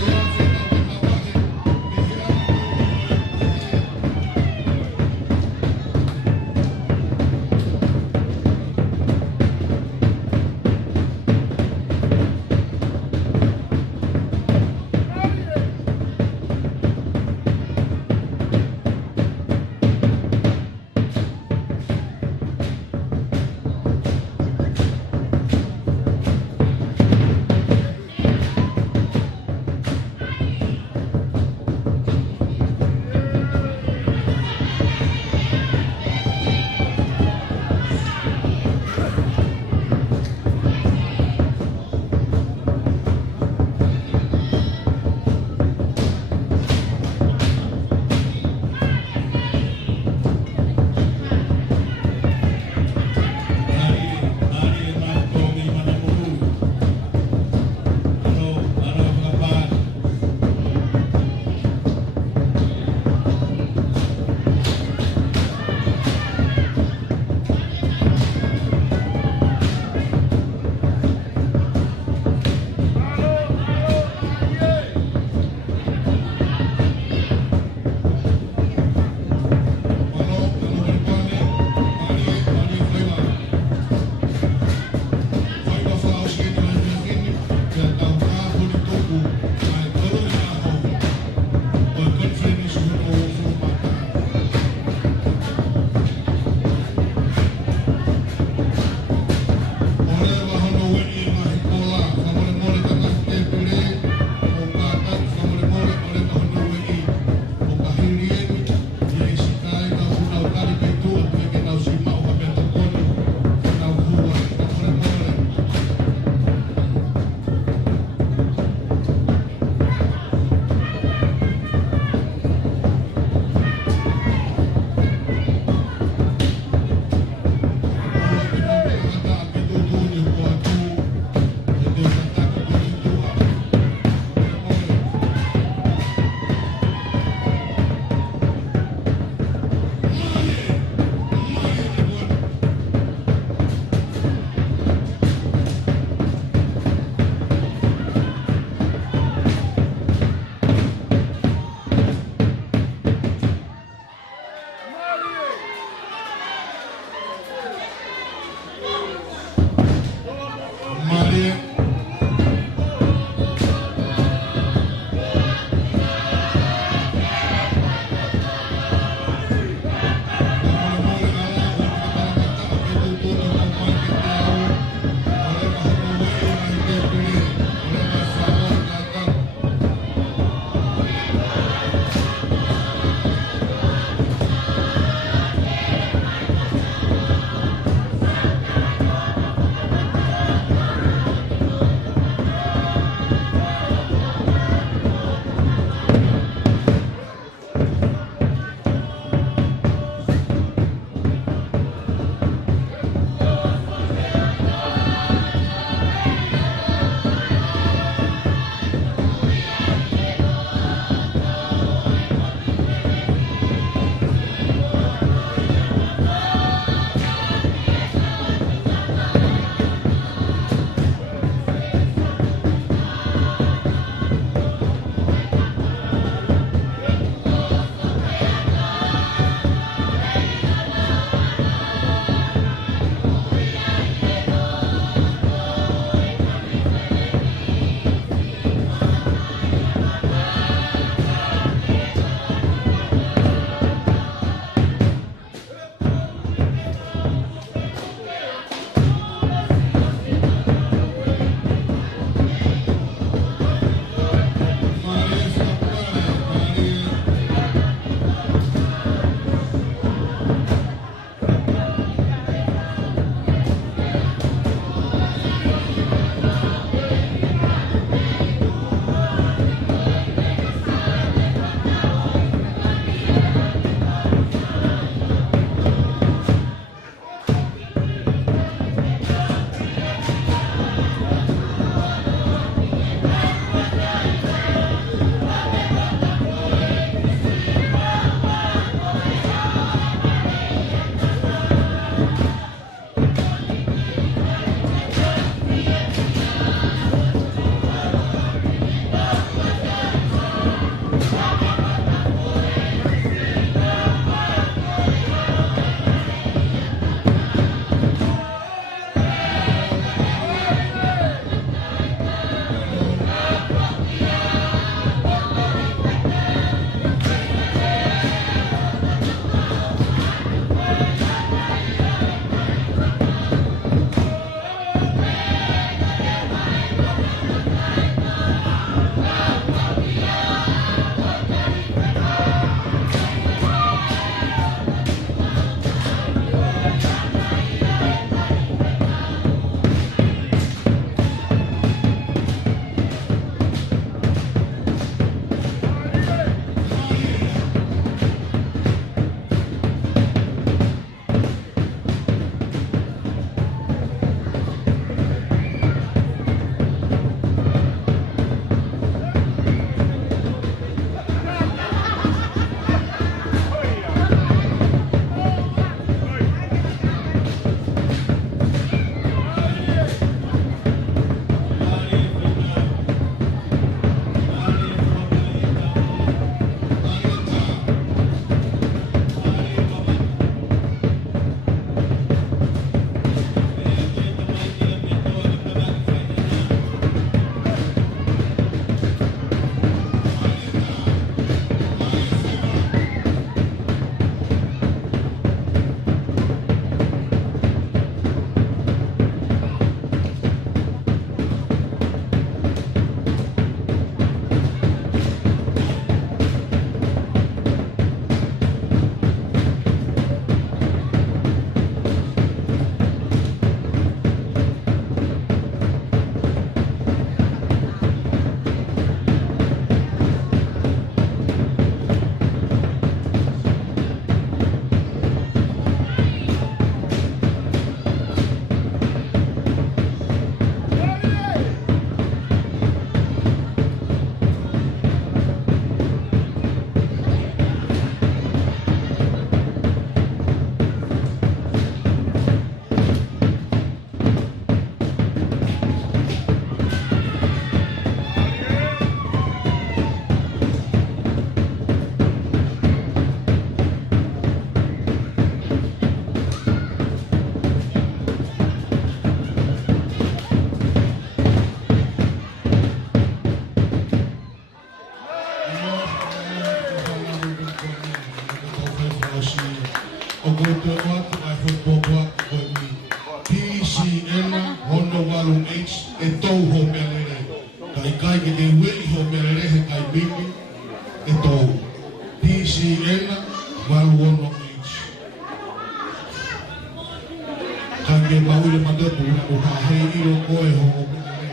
Kange maule madapu o hahei iro koe ho o mene.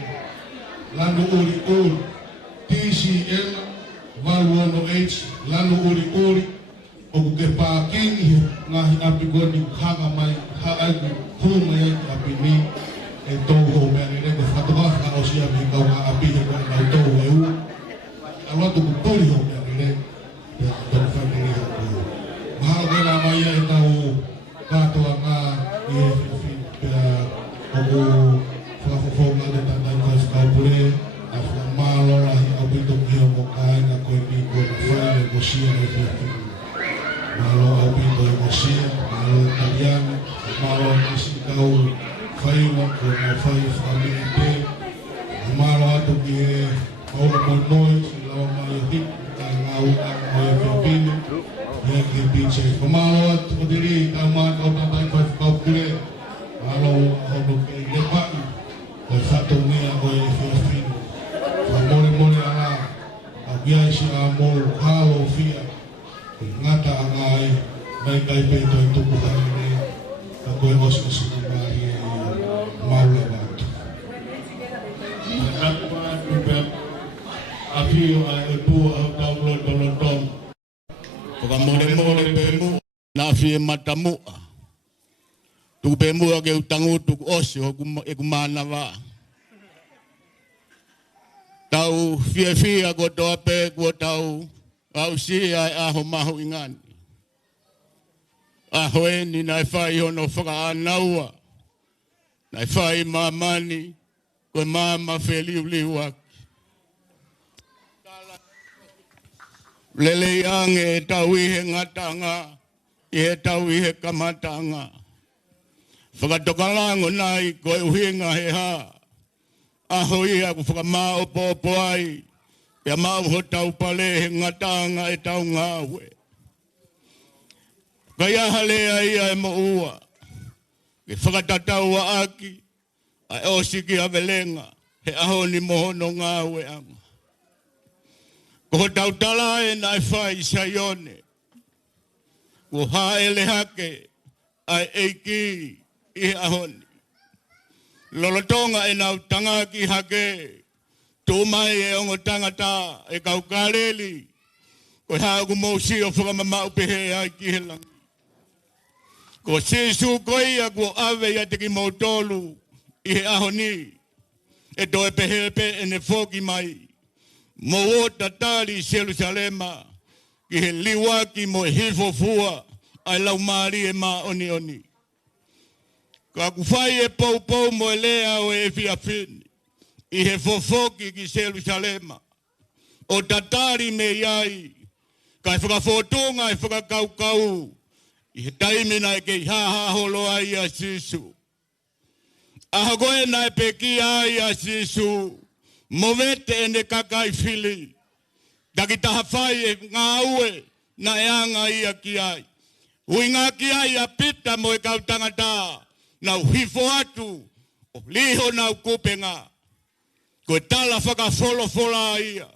Lano ori ori, TCM, Valuano H, Lano ori ori, o kuke pākingi ngahi api goni hanga mai, haagu, huma yai api ni, e tau ho mene rego whatoka ka o sia mi kau ka api he kona nau tau e u. Awatu kupuri ho mene re, e tau whaneri ho kua. Mahalo kena mai e tau katoa ngā i e whiwhi pia oku whakafofonga le tātai kāsi kaupure, a whamalo rahi au pito ki o mo kāinga koe ni koe na whai e mosia e whiwhi. Malo au pito e mosia, malo e taliani, malo e nisi kau whaiwa koe na whai whamini te, malo atu ki e maura monoi, si lawa mai o hik, ka ngau anga o e whiwhini, e ki pinche. Malo atu o diri, ka maa kau tātai kāsi kaupure, malo hono ke lepai, o whato mea o e whiwhini. Whamore more ala, a giaisi a moro halo fia, ngata angai, mai kai peito e tuku hanere, a koe osi sinu mahi e maula watu. Aku watu pe a fio a e tua au tau lotolotong. Toka more pe mu, na fie matamua. Tuku pe mua ke utangu tuku osi e kumana wa. Tau fia ko toa pe ko tau au si ai aho mahu ingani. Aho e ni nai whai hono whaka anaua. Nai whai mamani koe mama wheliu liuak. Lele iange e tau ihe ngatanga, i he tau ihe kamatanga. Whakatokalango nai koe uhinga he ha. Aho ia ku whakamao popo ai, ia mau ho tau pale he ngatanga e tau ngawe. Kai aha lea ia e mo ua, ke whakatatau a aki, ai osiki a velenga, he aho ni mohono ngawe anga. Ko tau tala e nai whai saione, ko haele hake, ai eiki i ahoni. Lolotonga e nau tanga ki hake, tō mai e ongo tangata e kau kareli, ko hāgu mōsi o whakamamau pehe ai ki he langi. Ko sesu koia ko ave ia teki mōtolu i he ahoni, e tō e pehe pe e ne whoki mai, mo o tatari Jerusalema, ki he liwaki mo e hifo fua, ai lau maari e ma oni oni. Ka kufai e pou mo e lea o e whiawhini, i he fofoki ki Jerusalema, o tatari me iai, ka e whakafotunga e whakakaukau, i he taimina e kei haha holo ai a Sisu. Aha koe na e peki ai a Sisu, mo vete e ne kakai whili, taki taha whai e ngā ue na e anga ia ki ai. Ui ngā ki ai a pita mo e kau tangata, nau hifo atu, o liho nau kupenga. Koe tala whakawholofola ia,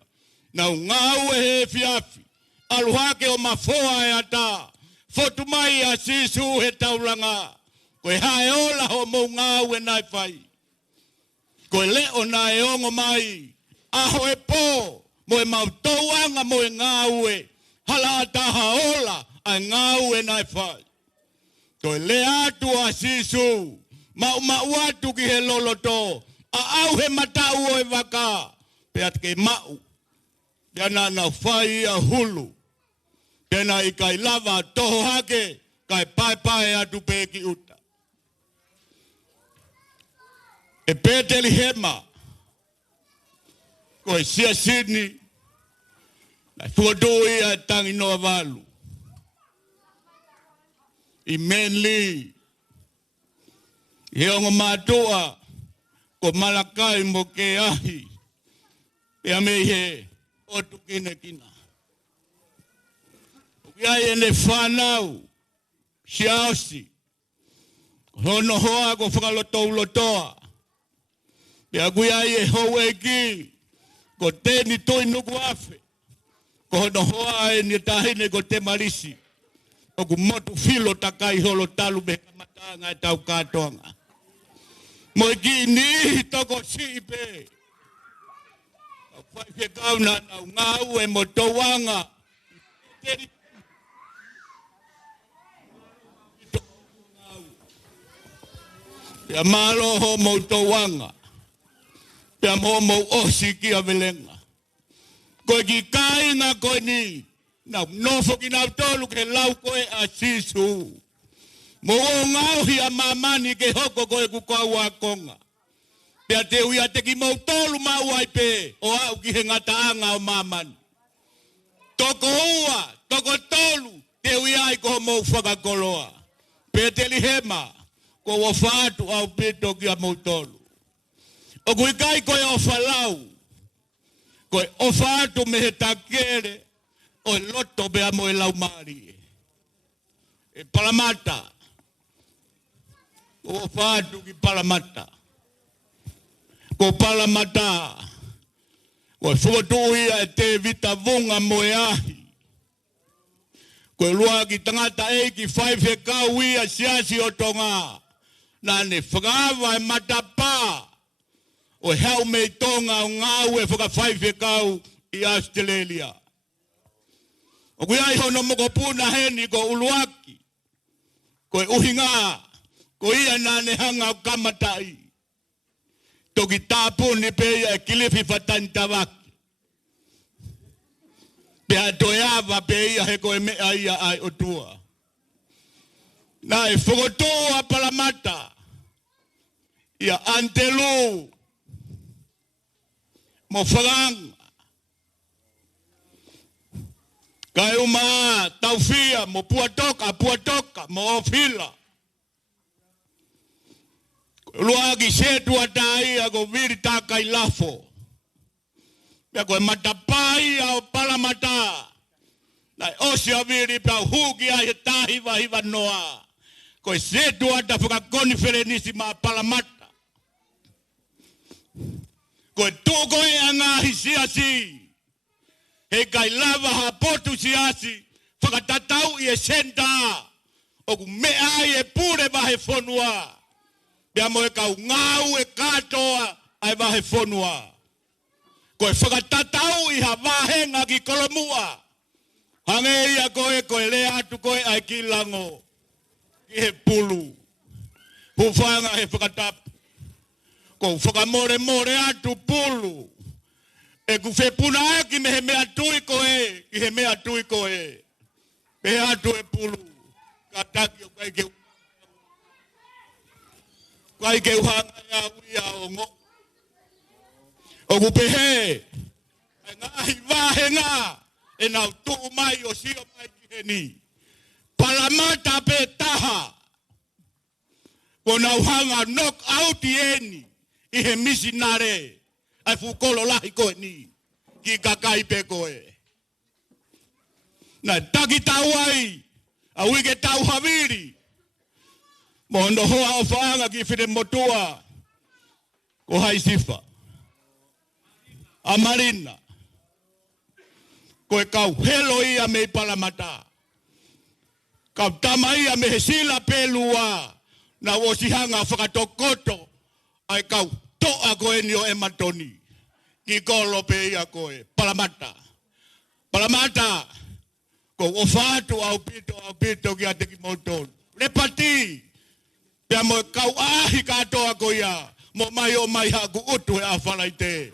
nau ngā ue he fiafi, aluhake o mafoa e ata, fotu mai a Sisu he taulanga, koe hae ola ho mo ngā ue nai whai. Koe leo na e ongo mai, aho e po, mo e mautouanga mo e ngā ue, hala ataha ola a ngā ue nai whai. Koe le atu a Sisu, mau atu ki he loloto, a au he matau o e waka, pe atke mau, pia nana whai a hulu, tena i kai lava toho hake, kai pai atu peki uta. E Peteli hema, koe sia Sydney, na fuadoi a tangi noa walu. I Manly, he ongo mātua, ko Malakai mo ke ahi, pia me he otu kina. Ia e ne whanau, siausi, hono hoa ko whakalotou, pia kuia e hoe ki, ko tēni toi nuku afe, ko hono hoa e ni tahine ko te marisi, o ku motu filo takai holo talu be kamatanga e tau kātonga. Mo ki ni toko sipe. Whai whe kauna nau ngau e mo tauanga. Pea malo ho mo tauanga. Pea mo mo osi ki a velenga. Koe ki kainga koe ni. Nau nofo ki nau tolu ke lau koe a sisu. Mo o ngau hi a mamani ke hoko koe kukau a konga. Pea te uia te ki mau tolu mau ai pe. O au ki he ngataanga o mamani. Toko ua, toko tolu. Te uia ai koho mau whakakoloa. Pea te lihema. Ko o whaatu au pito ki a mau tolu. O kui kai koe o whalau. Koe o whaatu me he takere. O loto bea mo e lau maari. E palamata. O whaatu ki palamata. Ko palamata. Ko whuatuia e te vita vunga mo e ahi. Ko lua ki tangata e ki whaife kau ia siasi o tonga. Nane whakawa e matapa. O hau mei tonga o ngau e whakawhaife kau i Australia. O kui ai hono moko puna heni ko uluaki. Ko e uhinga. Ko ia nane hanga o kamatai. Toki tāpuni peia e kilifi whatantawaki. Pea toeawa peia he koe mea ia ai o tua. Nā e whakotoa palamata. Ia antelu. Mo whakanga. Kai uma taufia mo puatoka mo ofila. Luagi setu atai ako viri takai lafo. Pea koe matapai au palamata. Nai osia viri pia huki ai tahi hiva noa. Koe setu ata whakakoni ferenisi maa palamata. Koe toko e angahi siasi. He kai lava ha potu siasi. Whakatatau i e senta. Oku mea i e pure vahe fonua. Pea mo e kau ngau e katoa ai vahe fonua. Koe whakatatau i ha vahenga ki kolomua. Hange ia koe lea atu koe ai ki lango. Ki he pulu. Hufanga he whakatapu. Ko whakamore atu pulu. E ku whepuna e ki me he mea tui koe. Ki he mea tui koe. Me atu e pulu. Kataki o kai ke kai ke uhanga ya uia o ngo. O ku pehe. E ngahi vahenga. E nau tuu mai o sio mai ki he ni. Palamata pe taha. Ko nau hanga knock out i eni. I he misinare. Ai fukolo lahi koe ni. Ki kakai pe koe. Na taki tau ai. A wike tau haviri. Mondo hoa o whaanga ki whire motua. Ko hai sifa. A marina. Koe kau helo ia me palamata. Kau tama ia me he sila pelua. Na wosihanga whakatokoto. Ai kau toa koe ni o ematoni. Ki kolo pe ia koe. Palamata. Palamata. Ko o whātu au pito ki ate ki motonu. Repati. Pea mo kau ahi katoa ko ia. Mo mai o mai haku utu e a whalai te.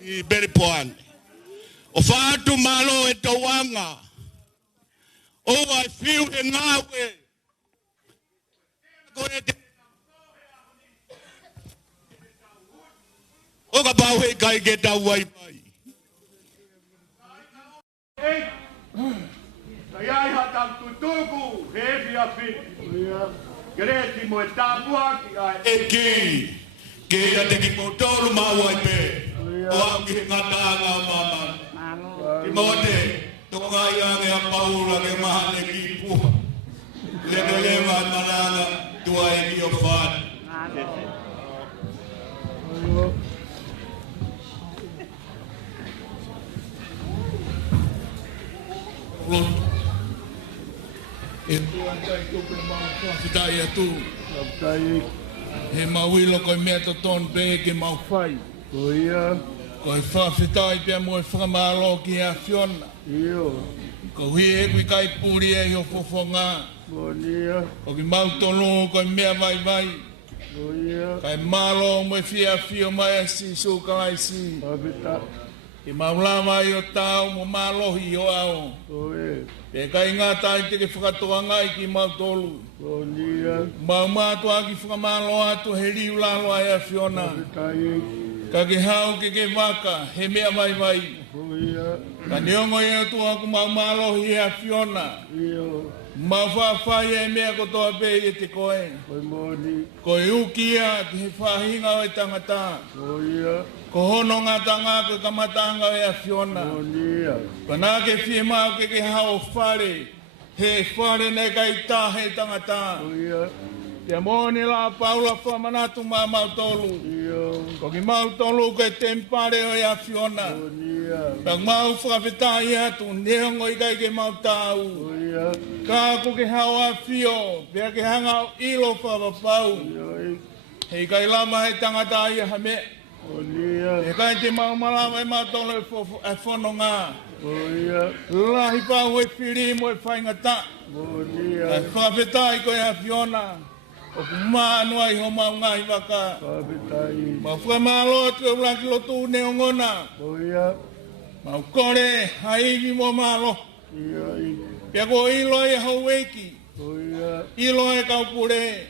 I beri poane. O whātu malo e tauanga. O ai whiu he ngāwe. Ko e te o ka pau he kai ke tau wai mai. Kai ai hatang tutuku, he fia fiti. Gereti mo e tāpua ki ai. E ki, ke ia te ki potolu mau ai pe. O au ki he ngatanga o mamani. Ki mote, toka ia nge a paura ke mahane ki puha. Lego lewa mananga, tua e ki o whātu. tupe mau whawhitai atu. Whawhitai. He mawilo koe mea to ton pe ke mau whai. Ko ia. Koe whawhitai pia moe whakamalo ki a whiona. Io. Ko hui e kui kai puri e ho fofonga. Ko ia. O ki mau tonu koe mea vai vai. Ko ia. Kai malo moe fia fio mai a si su kalai si. Whawhitai. Ki maulama i o tau mo malohi o ao. Ko e. Pe kai ngā tai te ke whakatoa ngai ki mau tolu. Ko ia. Mau mātua ki whakamalo atu he riu lalo ai a whiona. Whawhitai. Ka ke hau ke waka, he mea mai mai. Ko ia. Ka neongo e atu aku mau malohi e a whiona. Io. Mau whawhai e mea kotoa pe e te koe. Ko moni. Ko e ukia ki he whahinga o e tangata. Ko ia. Ko hono ngā tanga ko kamatanga e a whiona. Ko ia. Ka nā ke whie mau ke hao whare. He whare nei kai tā he tangata. Ko ia. Te mōni la paula whamanatu mā mau tolu. Io. Ko ki mau tolu ke tempare o e a whiona. Ko ia. Ka mau whawhitai atu, neongo i kai ke mau tāu. Ko ia. Ka ko ke hao a whio, pia ke hanga o ilo whawapau. Io. Hei kai lama he tangata i a hame. Ko ia. He kai te mau malama e mau tolu e whanonga. Ko ia. Lahi pāu e whiri mo e whaingata. Ko E ia. whawhitai ko e a whiona. O ku mānua i ho mau ngai waka. Whawhitai. Ma whamalo atu e ulaki lotu neongona. Ko ia. Mau kore, haigi mo malo. Io. Pia ko ilo e haueki. Ko ia. Ilo e kaupure.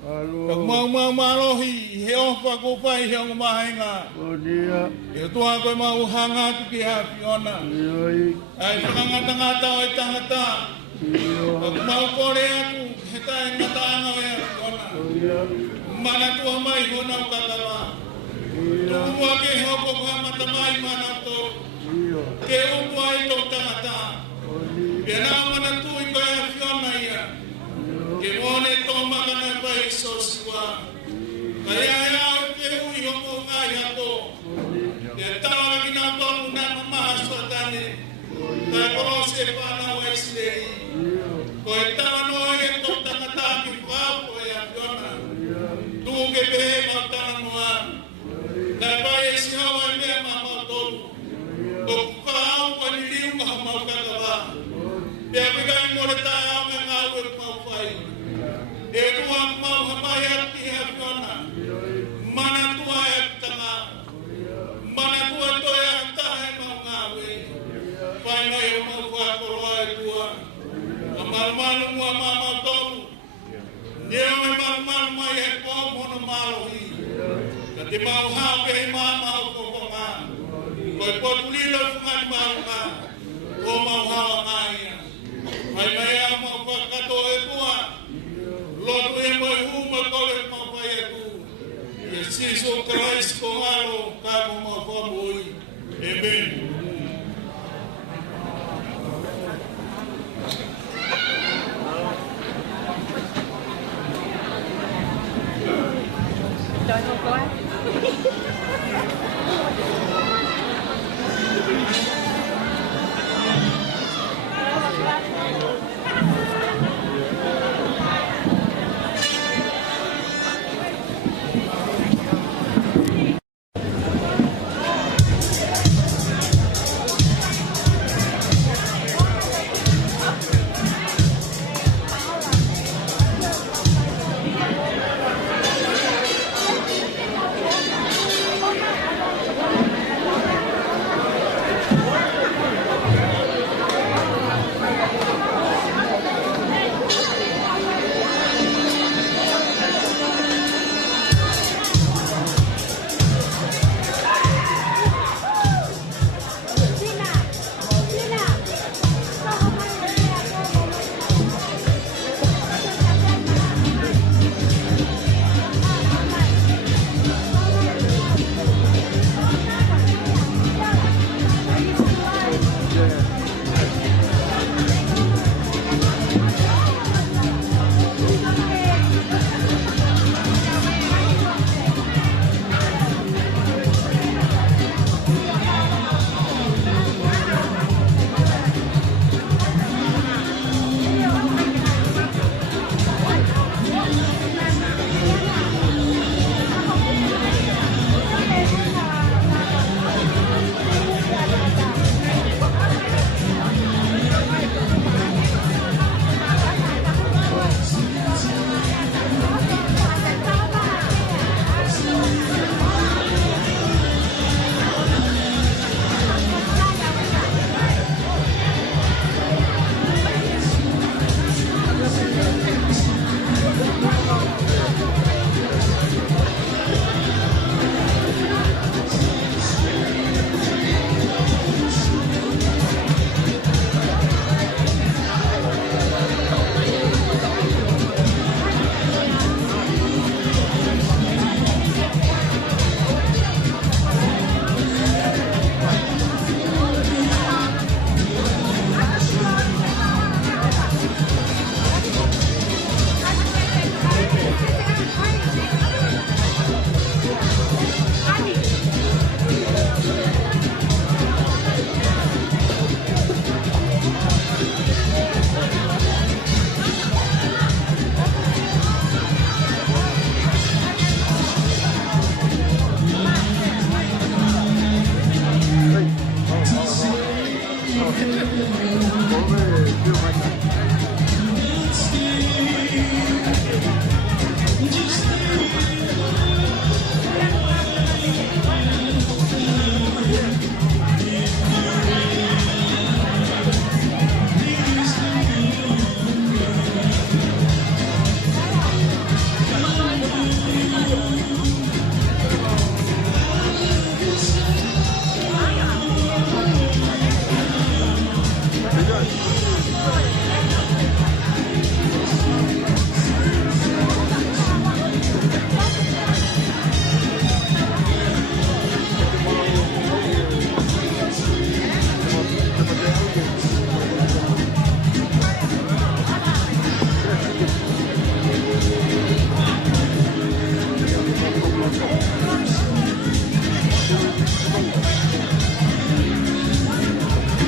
Ka Alo. mau malohi, he ofa ko pai he o mahenga. Ko ia. E tua koe mau hanga atu ki a whiona. Io. Ai whakangata o e tangata. Io. Ka mau kore atu, he tae ngataanga o e a whiona. Ko ia. Mana tua mai hona o kakala. Ia. Tua ke hoko ka matamai mana to. Io. Ke upua i tō tangata. Ko ia. Pia nā mana tui koe a whiona ia. Ke mone tō makana pai so siwa. Ka ea ea o te hui hoko ngai hato. Ke tawa ki nā tōmu nā mamaha suatane. Ka korose whanau e sirei. Ko e tawa no e tō tangata ki whāpo e a whiona. Tū ke pehe mau tana noa. Ka pai e si hawa e mea mamau tōru. Ko whāau pa ni riu ka mau kakawa. Pea pikai more tae au me ngā ue mau whai. E tua mau hamai ati e a whiona. Mana tua e tanga. Mana tua toe a tahe mau ngā ue. Whai mai o mau whakoroa e tua. Ka marumaru mua mamau tōru. Neo e marumaru mai e pōmono malohi. Ka te mau hao ke he mamau kokonga. Ko e potulilo whungai marunga. Ko mau hao ngaia. Mai mai a mau whakato e tua. Lotu e moi huma kore mau pai e tu. E siso Christ ko